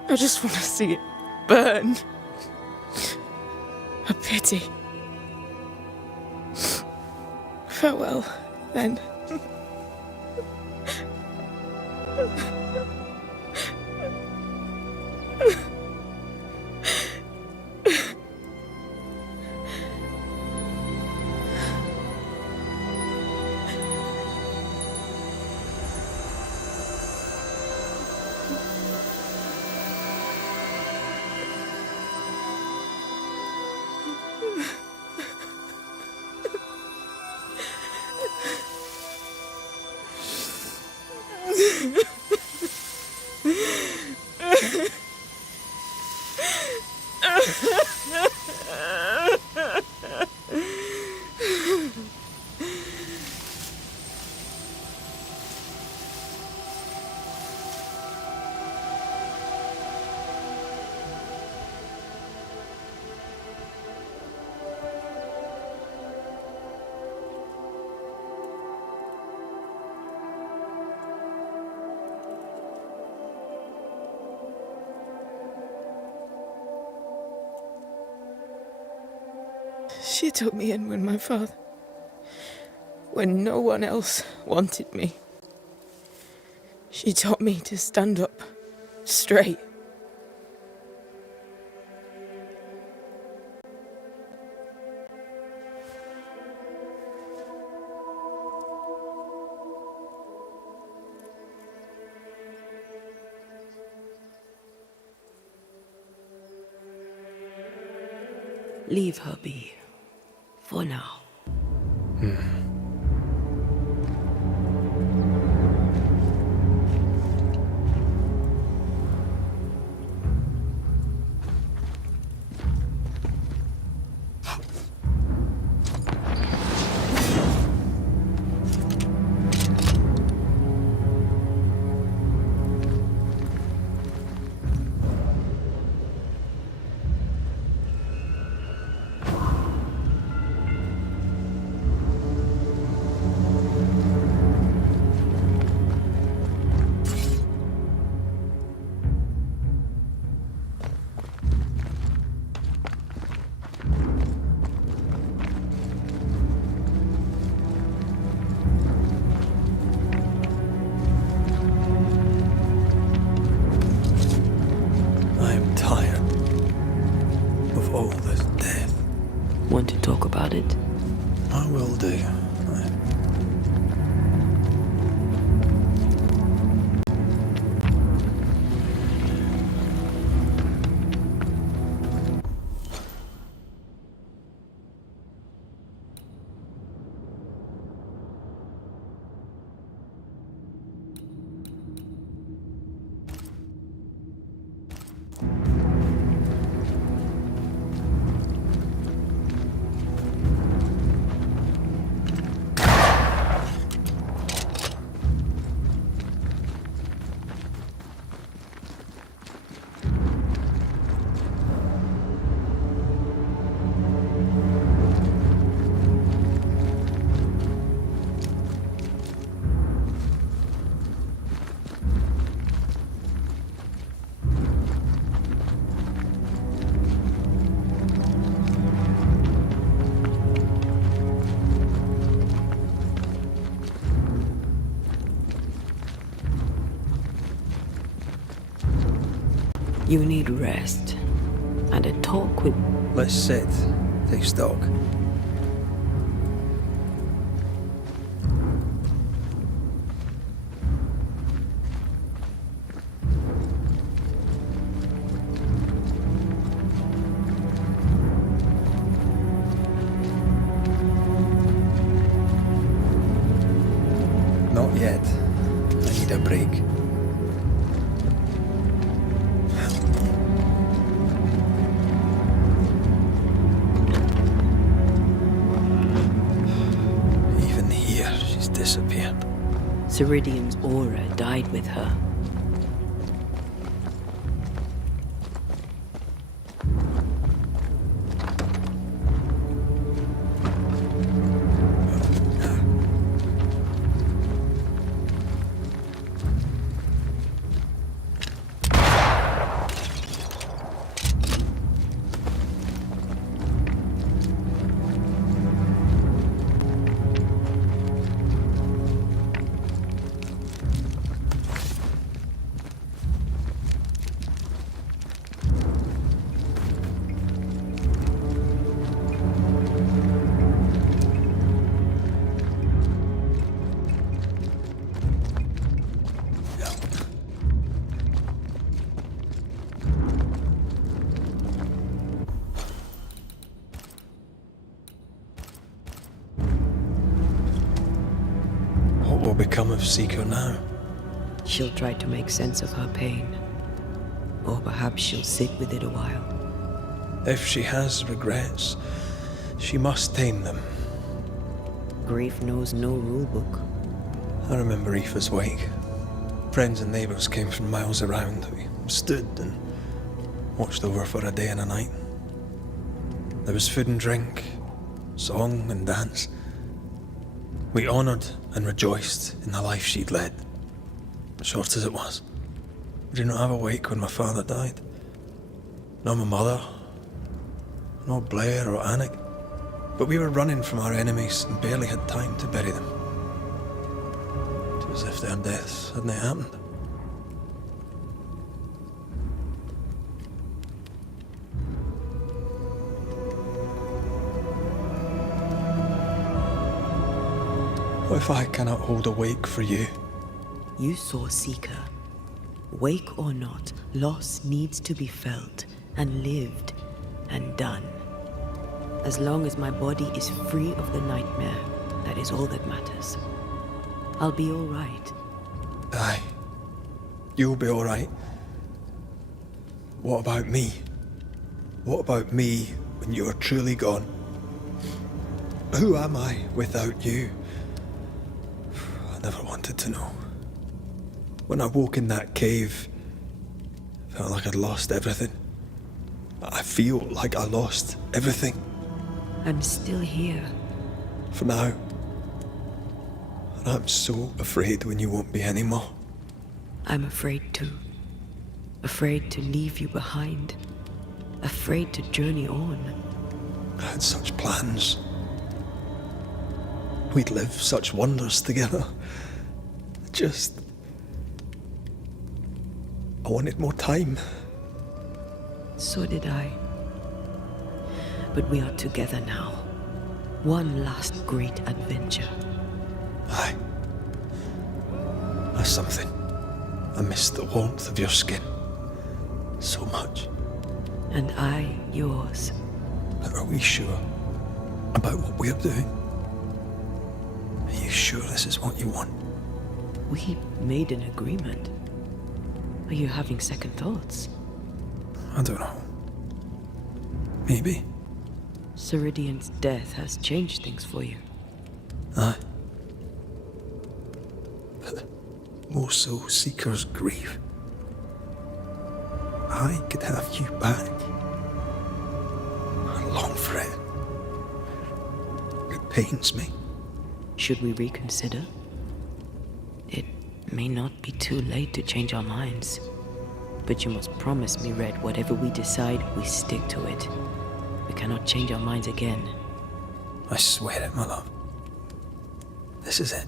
I just want to see it burn. A pity. Farewell, then. She took me in when when no one else wanted me. She taught me to stand up straight. Leave her be. For now. Want to talk about it? I will do. You need rest. And a talk with... Let's sit. Take stock. Not yet. I need a break. Disappeared. Ceridium's aura died with her. What will become of Seeker now? She'll try to make sense of her pain. Or perhaps she'll sit with it a while. If she has regrets, she must tame them. Grief knows no rulebook. I remember Aoife's wake. Friends and neighbours came from miles around. We stood and watched over for a day and a night. There was food and drink, song and dance. We honoured and rejoiced in the life she'd led, short as it was. We did not have a wake when my father died. Nor my mother, nor Blair or Anik. But we were running from our enemies and barely had time to bury them. It was as if their deaths hadn't happened. What if I cannot hold a wake for you? You saw Seeker. Wake or not, loss needs to be felt and lived and done. As long as my body is free of the nightmare, that is all that matters. I'll be all right. Aye. You'll be all right. What about me? What about me when you are truly gone? Who am I without you? I never wanted to know. When I woke in that cave, I felt like I'd lost everything. I feel like I lost everything. I'm still here. For now. And I'm so afraid when you won't be anymore. I'm afraid too. Afraid to leave you behind. Afraid to journey on. I had such plans. We'd live such wonders together. I wanted more time. So did I. But we are together now. One last great adventure. Aye. That's something. I miss the warmth of your skin. So much. And I yours. But are we sure about what we're doing? Are you sure this is what you want? We made an agreement. Are you having second thoughts? I don't know. Maybe. Ceridian's death has changed things for you. Aye. But more so Seeker's grief. I could have you back. I long for it. It pains me. Should we reconsider? It may not be too late to change our minds. But you must promise me, Red, whatever we decide, we stick to it. We cannot change our minds again. I swear it, my love. This is it.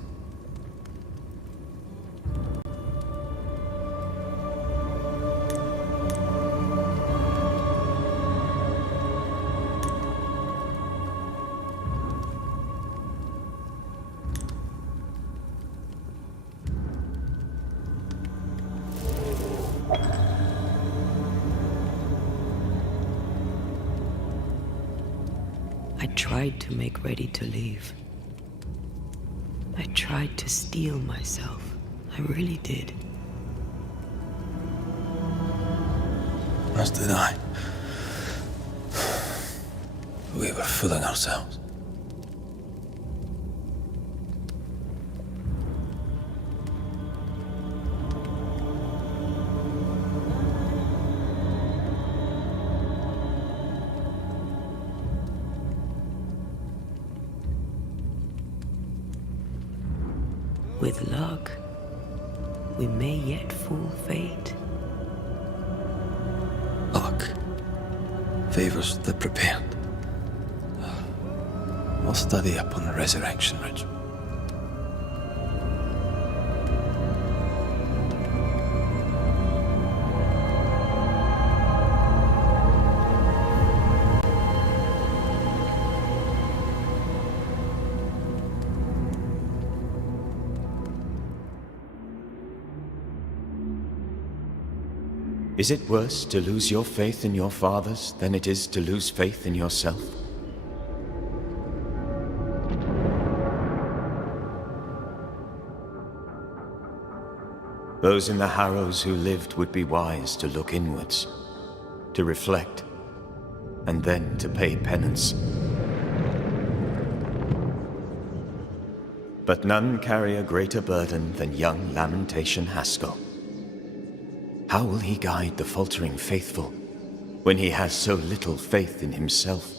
I tried to make ready to leave. I tried to steel myself. I really did. As did I. We were fooling ourselves. With luck, we may yet fool fate. Luck favors the prepared. I'll study up on the resurrection ritual. Is it worse to lose your faith in your fathers than it is to lose faith in yourself? Those in the Harrows who lived would be wise to look inwards, to reflect, and then to pay penance. But none carry a greater burden than young Lamentation Haskell. How will he guide the faltering faithful when he has so little faith in himself?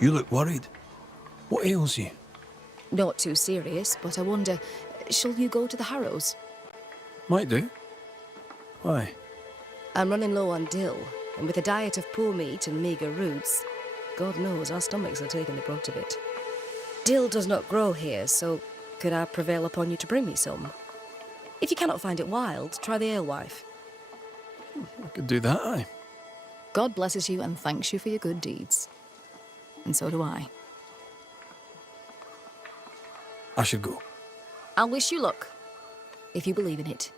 You look worried. What ails you? Not too serious, but I wonder, shall you go to the Harrows? Might do. Why? I'm running low on dill, and with a diet of poor meat and meagre roots, God knows our stomachs are taking the brunt of it. Dill does not grow here, so could I prevail upon you to bring me some? If you cannot find it wild, try the alewife. I could do that, aye. God blesses you and thanks you for your good deeds. And so do I. I should go. I'll wish you luck, if you believe in it.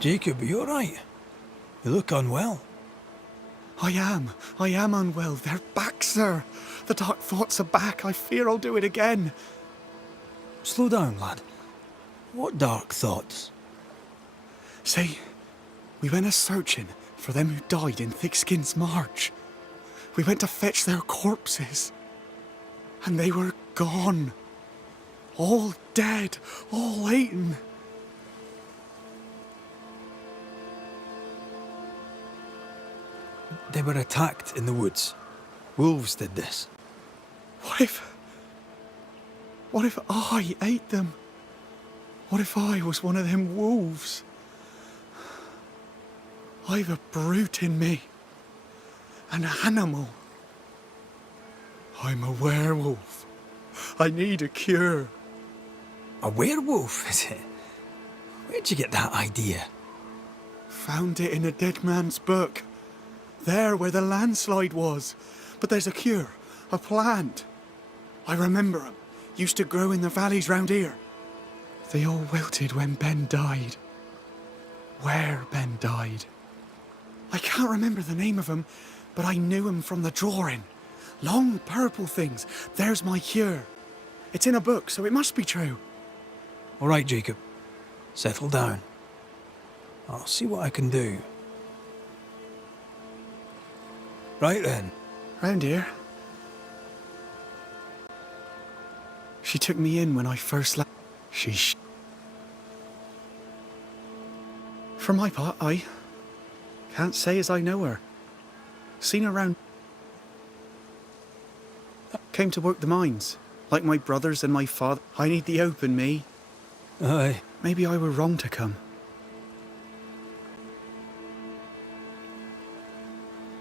Jacob, are you alright? You look unwell. I am unwell. They're back, sir. The dark thoughts are back. I fear I'll do it again. Slow down, lad. What dark thoughts? See, we went a-searching for them who died in Thickskin's March. We went to fetch their corpses. And they were gone. All dead, all eaten. They were attacked in the woods. Wolves did this. What if I ate them? What if I was one of them wolves? I've a brute in me. An animal. I'm a werewolf. I need a cure. A werewolf, is it? Where'd you get that idea? Found it in a dead man's book. There where the landslide was. But there's a cure, a plant. I remember 'em. Used to grow in the valleys round here. They all wilted when Ben died. Where Ben died. I can't remember the name of them, but I knew them from the drawing. Long purple things. There's my cure. It's in a book, so it must be true. All right, Jacob. Settle down. I'll see what I can do. Right then. Round here. She took me in when I first left. For my part, I can't say as I know her. Seen her round. Came to work the mines, like my brothers and my father. I need the open, me. Aye. Maybe I were wrong to come.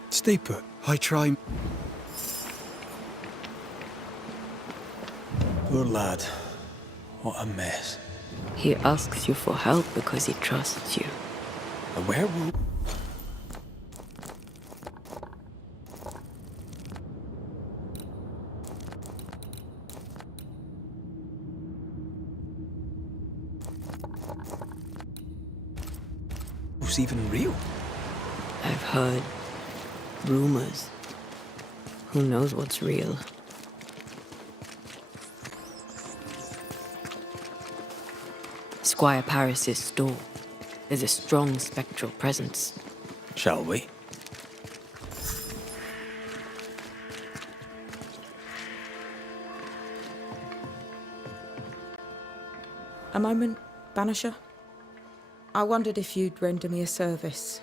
Stay put. I try. Poor lad. What a mess. He asks you for help because he trusts you. A werewolf? Was even real? I've heard rumors. Who knows what's real? Squire Paris's store. There's a strong spectral presence. Shall we? A moment, Banisher. I wondered if you'd render me a service.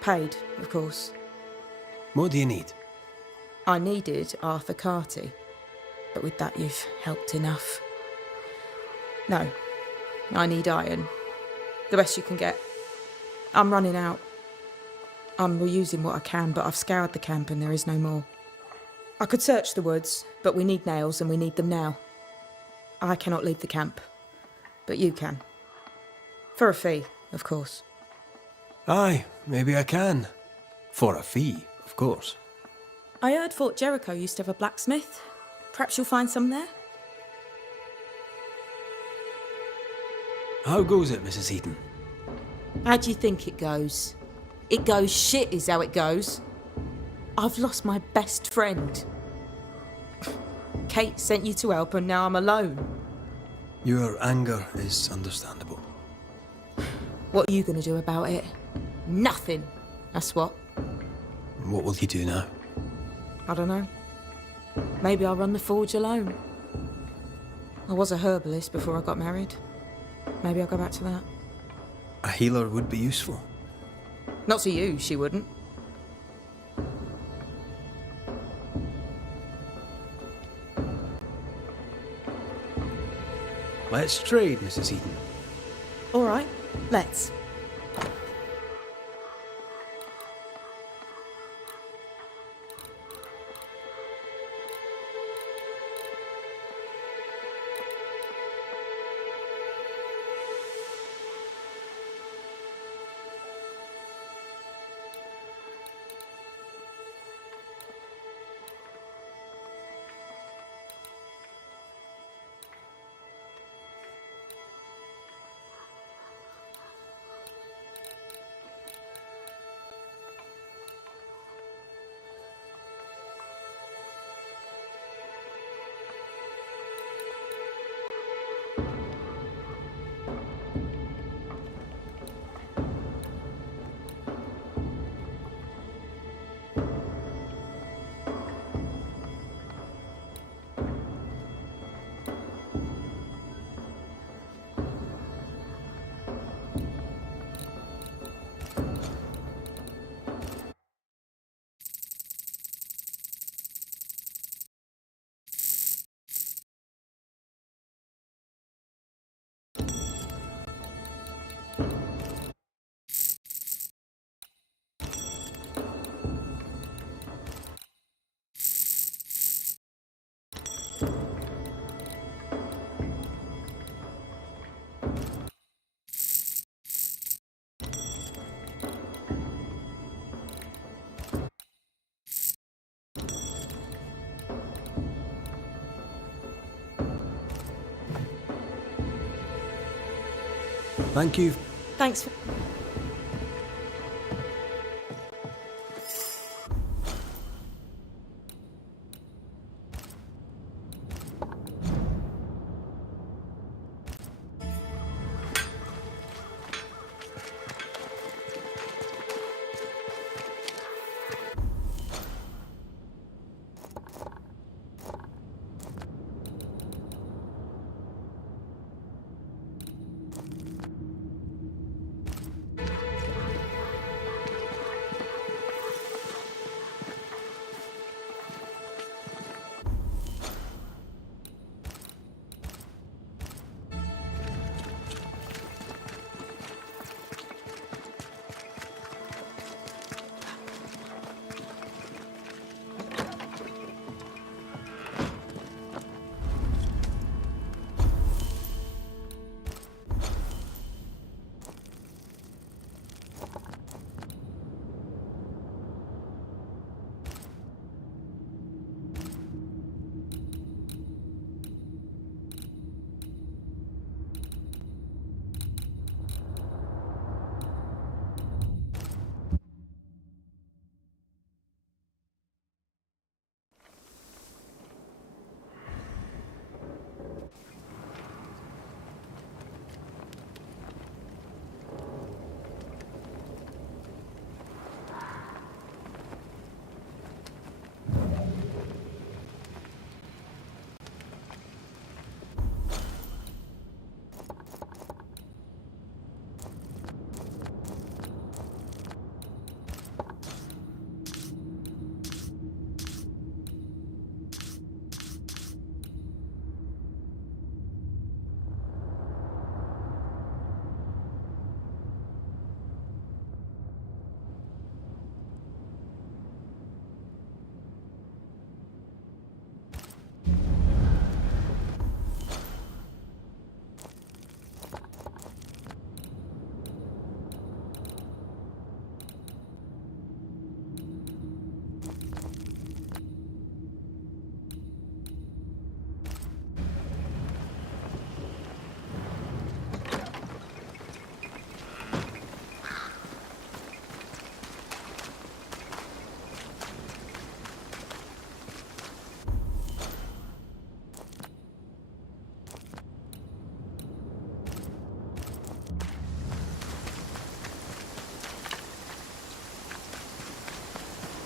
Paid, of course. What do you need? I needed Arthur Carty, but with that you've helped enough. No, I need iron. The best you can get. I'm running out. I'm reusing what I can, but I've scoured the camp and there is no more. I could search the woods, but we need nails and we need them now. I cannot leave the camp, but you can. For a fee, of course. Aye, maybe I can. For a fee, of course. I heard Fort Jericho used to have a blacksmith. Perhaps you'll find some there? How goes it, Mrs. Eaton? How do you think it goes? It goes shit is how it goes. I've lost my best friend. Kate sent you to help and now I'm alone. Your anger is understandable. What are you going to do about it? Nothing. That's what. What will you do now? I don't know. Maybe I'll run the forge alone. I was a herbalist before I got married. Maybe I'll go back to that. A healer would be useful. Not to you, she wouldn't. Let's trade, Mrs. Eaton. All right, let's. Thank you. Thanks for...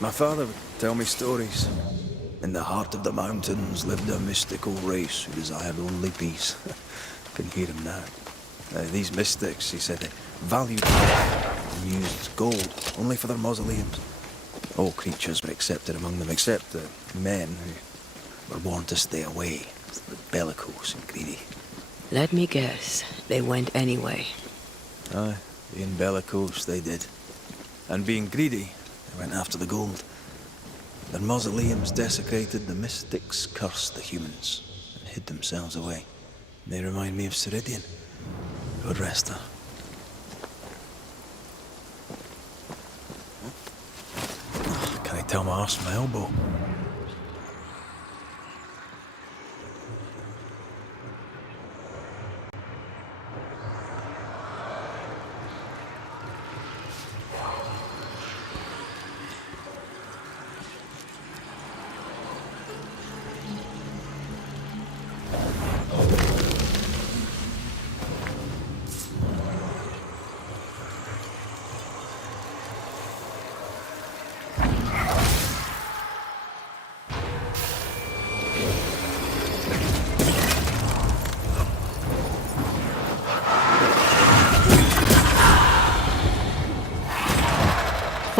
My father would tell me stories. In the heart of the mountains lived a mystical race who desired only peace. Can hear him now. These mystics, he said, they valued life and used gold only for their mausoleums. All creatures were accepted among them, except the men who were born to stay away, bellicose and greedy. Let me guess, they went anyway. Aye, being bellicose, they did. And being greedy, they went after the gold. Their mausoleums desecrated, the mystics cursed the humans and hid themselves away. They remind me of Ceridian. God rest her. Can I tell my arse from my elbow?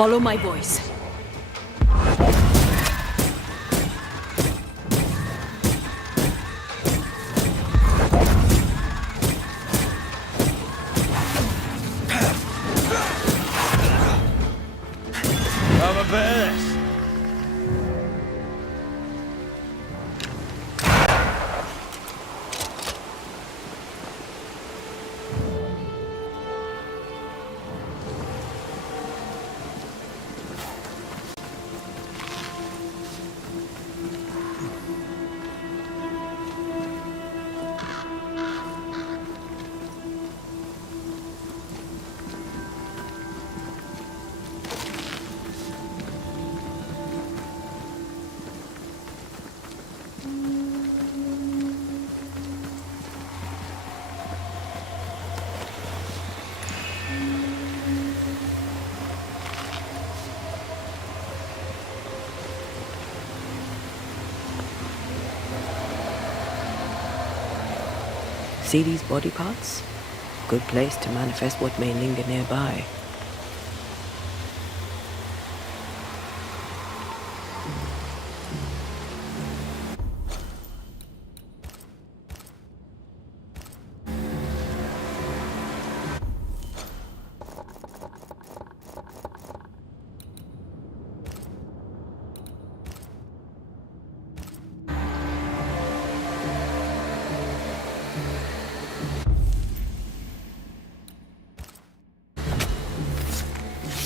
Follow my voice. I'm a badass. See these body parts? Good place to manifest what may linger nearby.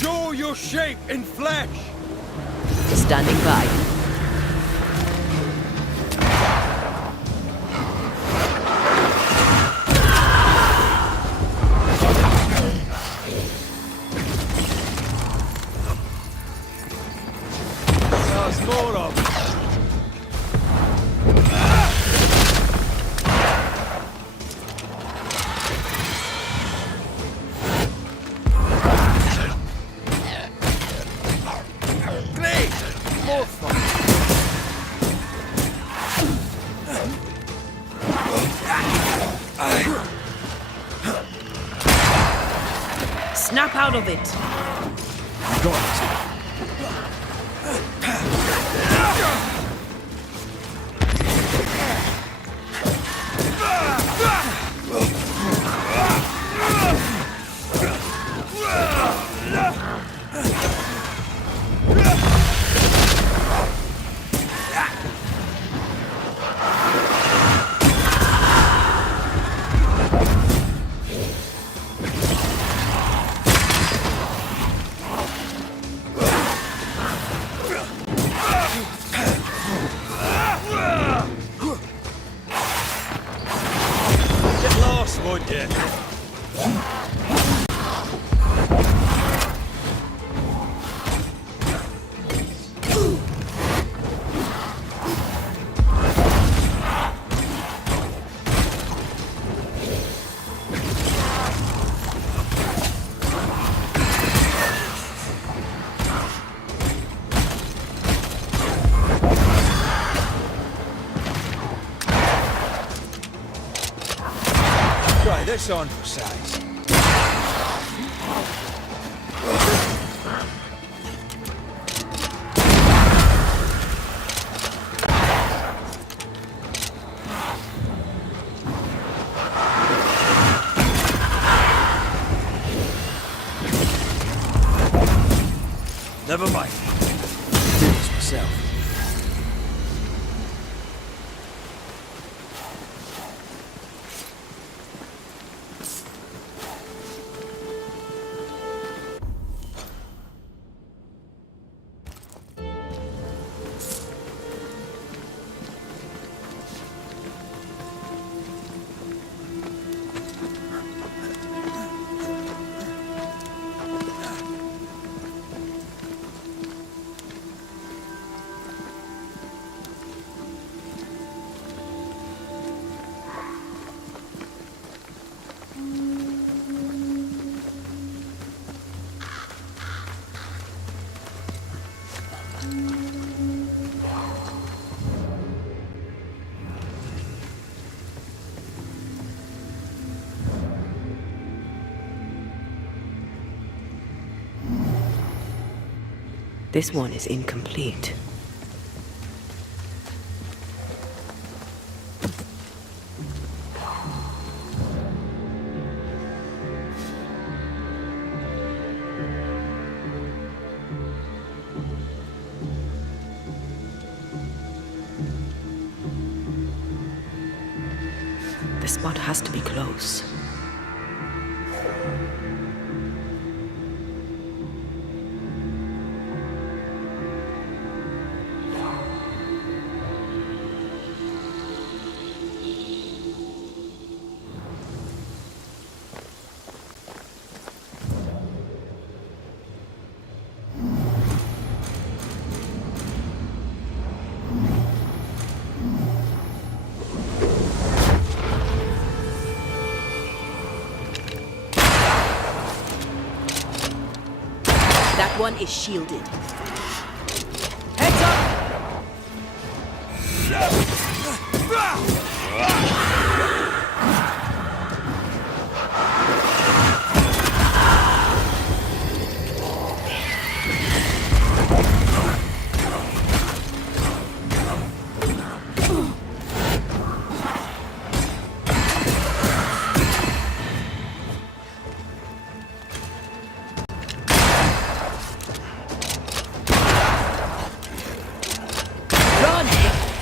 Show your shape in flesh! Standing by. There's more of them. Snap out of it. Got it. Would you? this on for size. Never mind. I'll do this myself. This one is incomplete. The spot has to be close. That one is shielded. Heads up!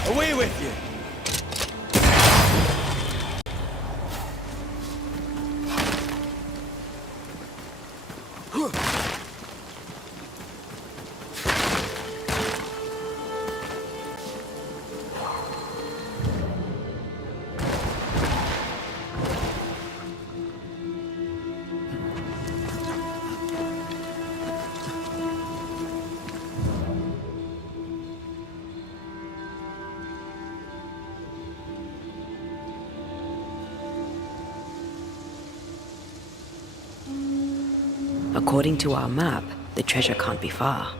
Away with you! According to our map, the treasure can't be far.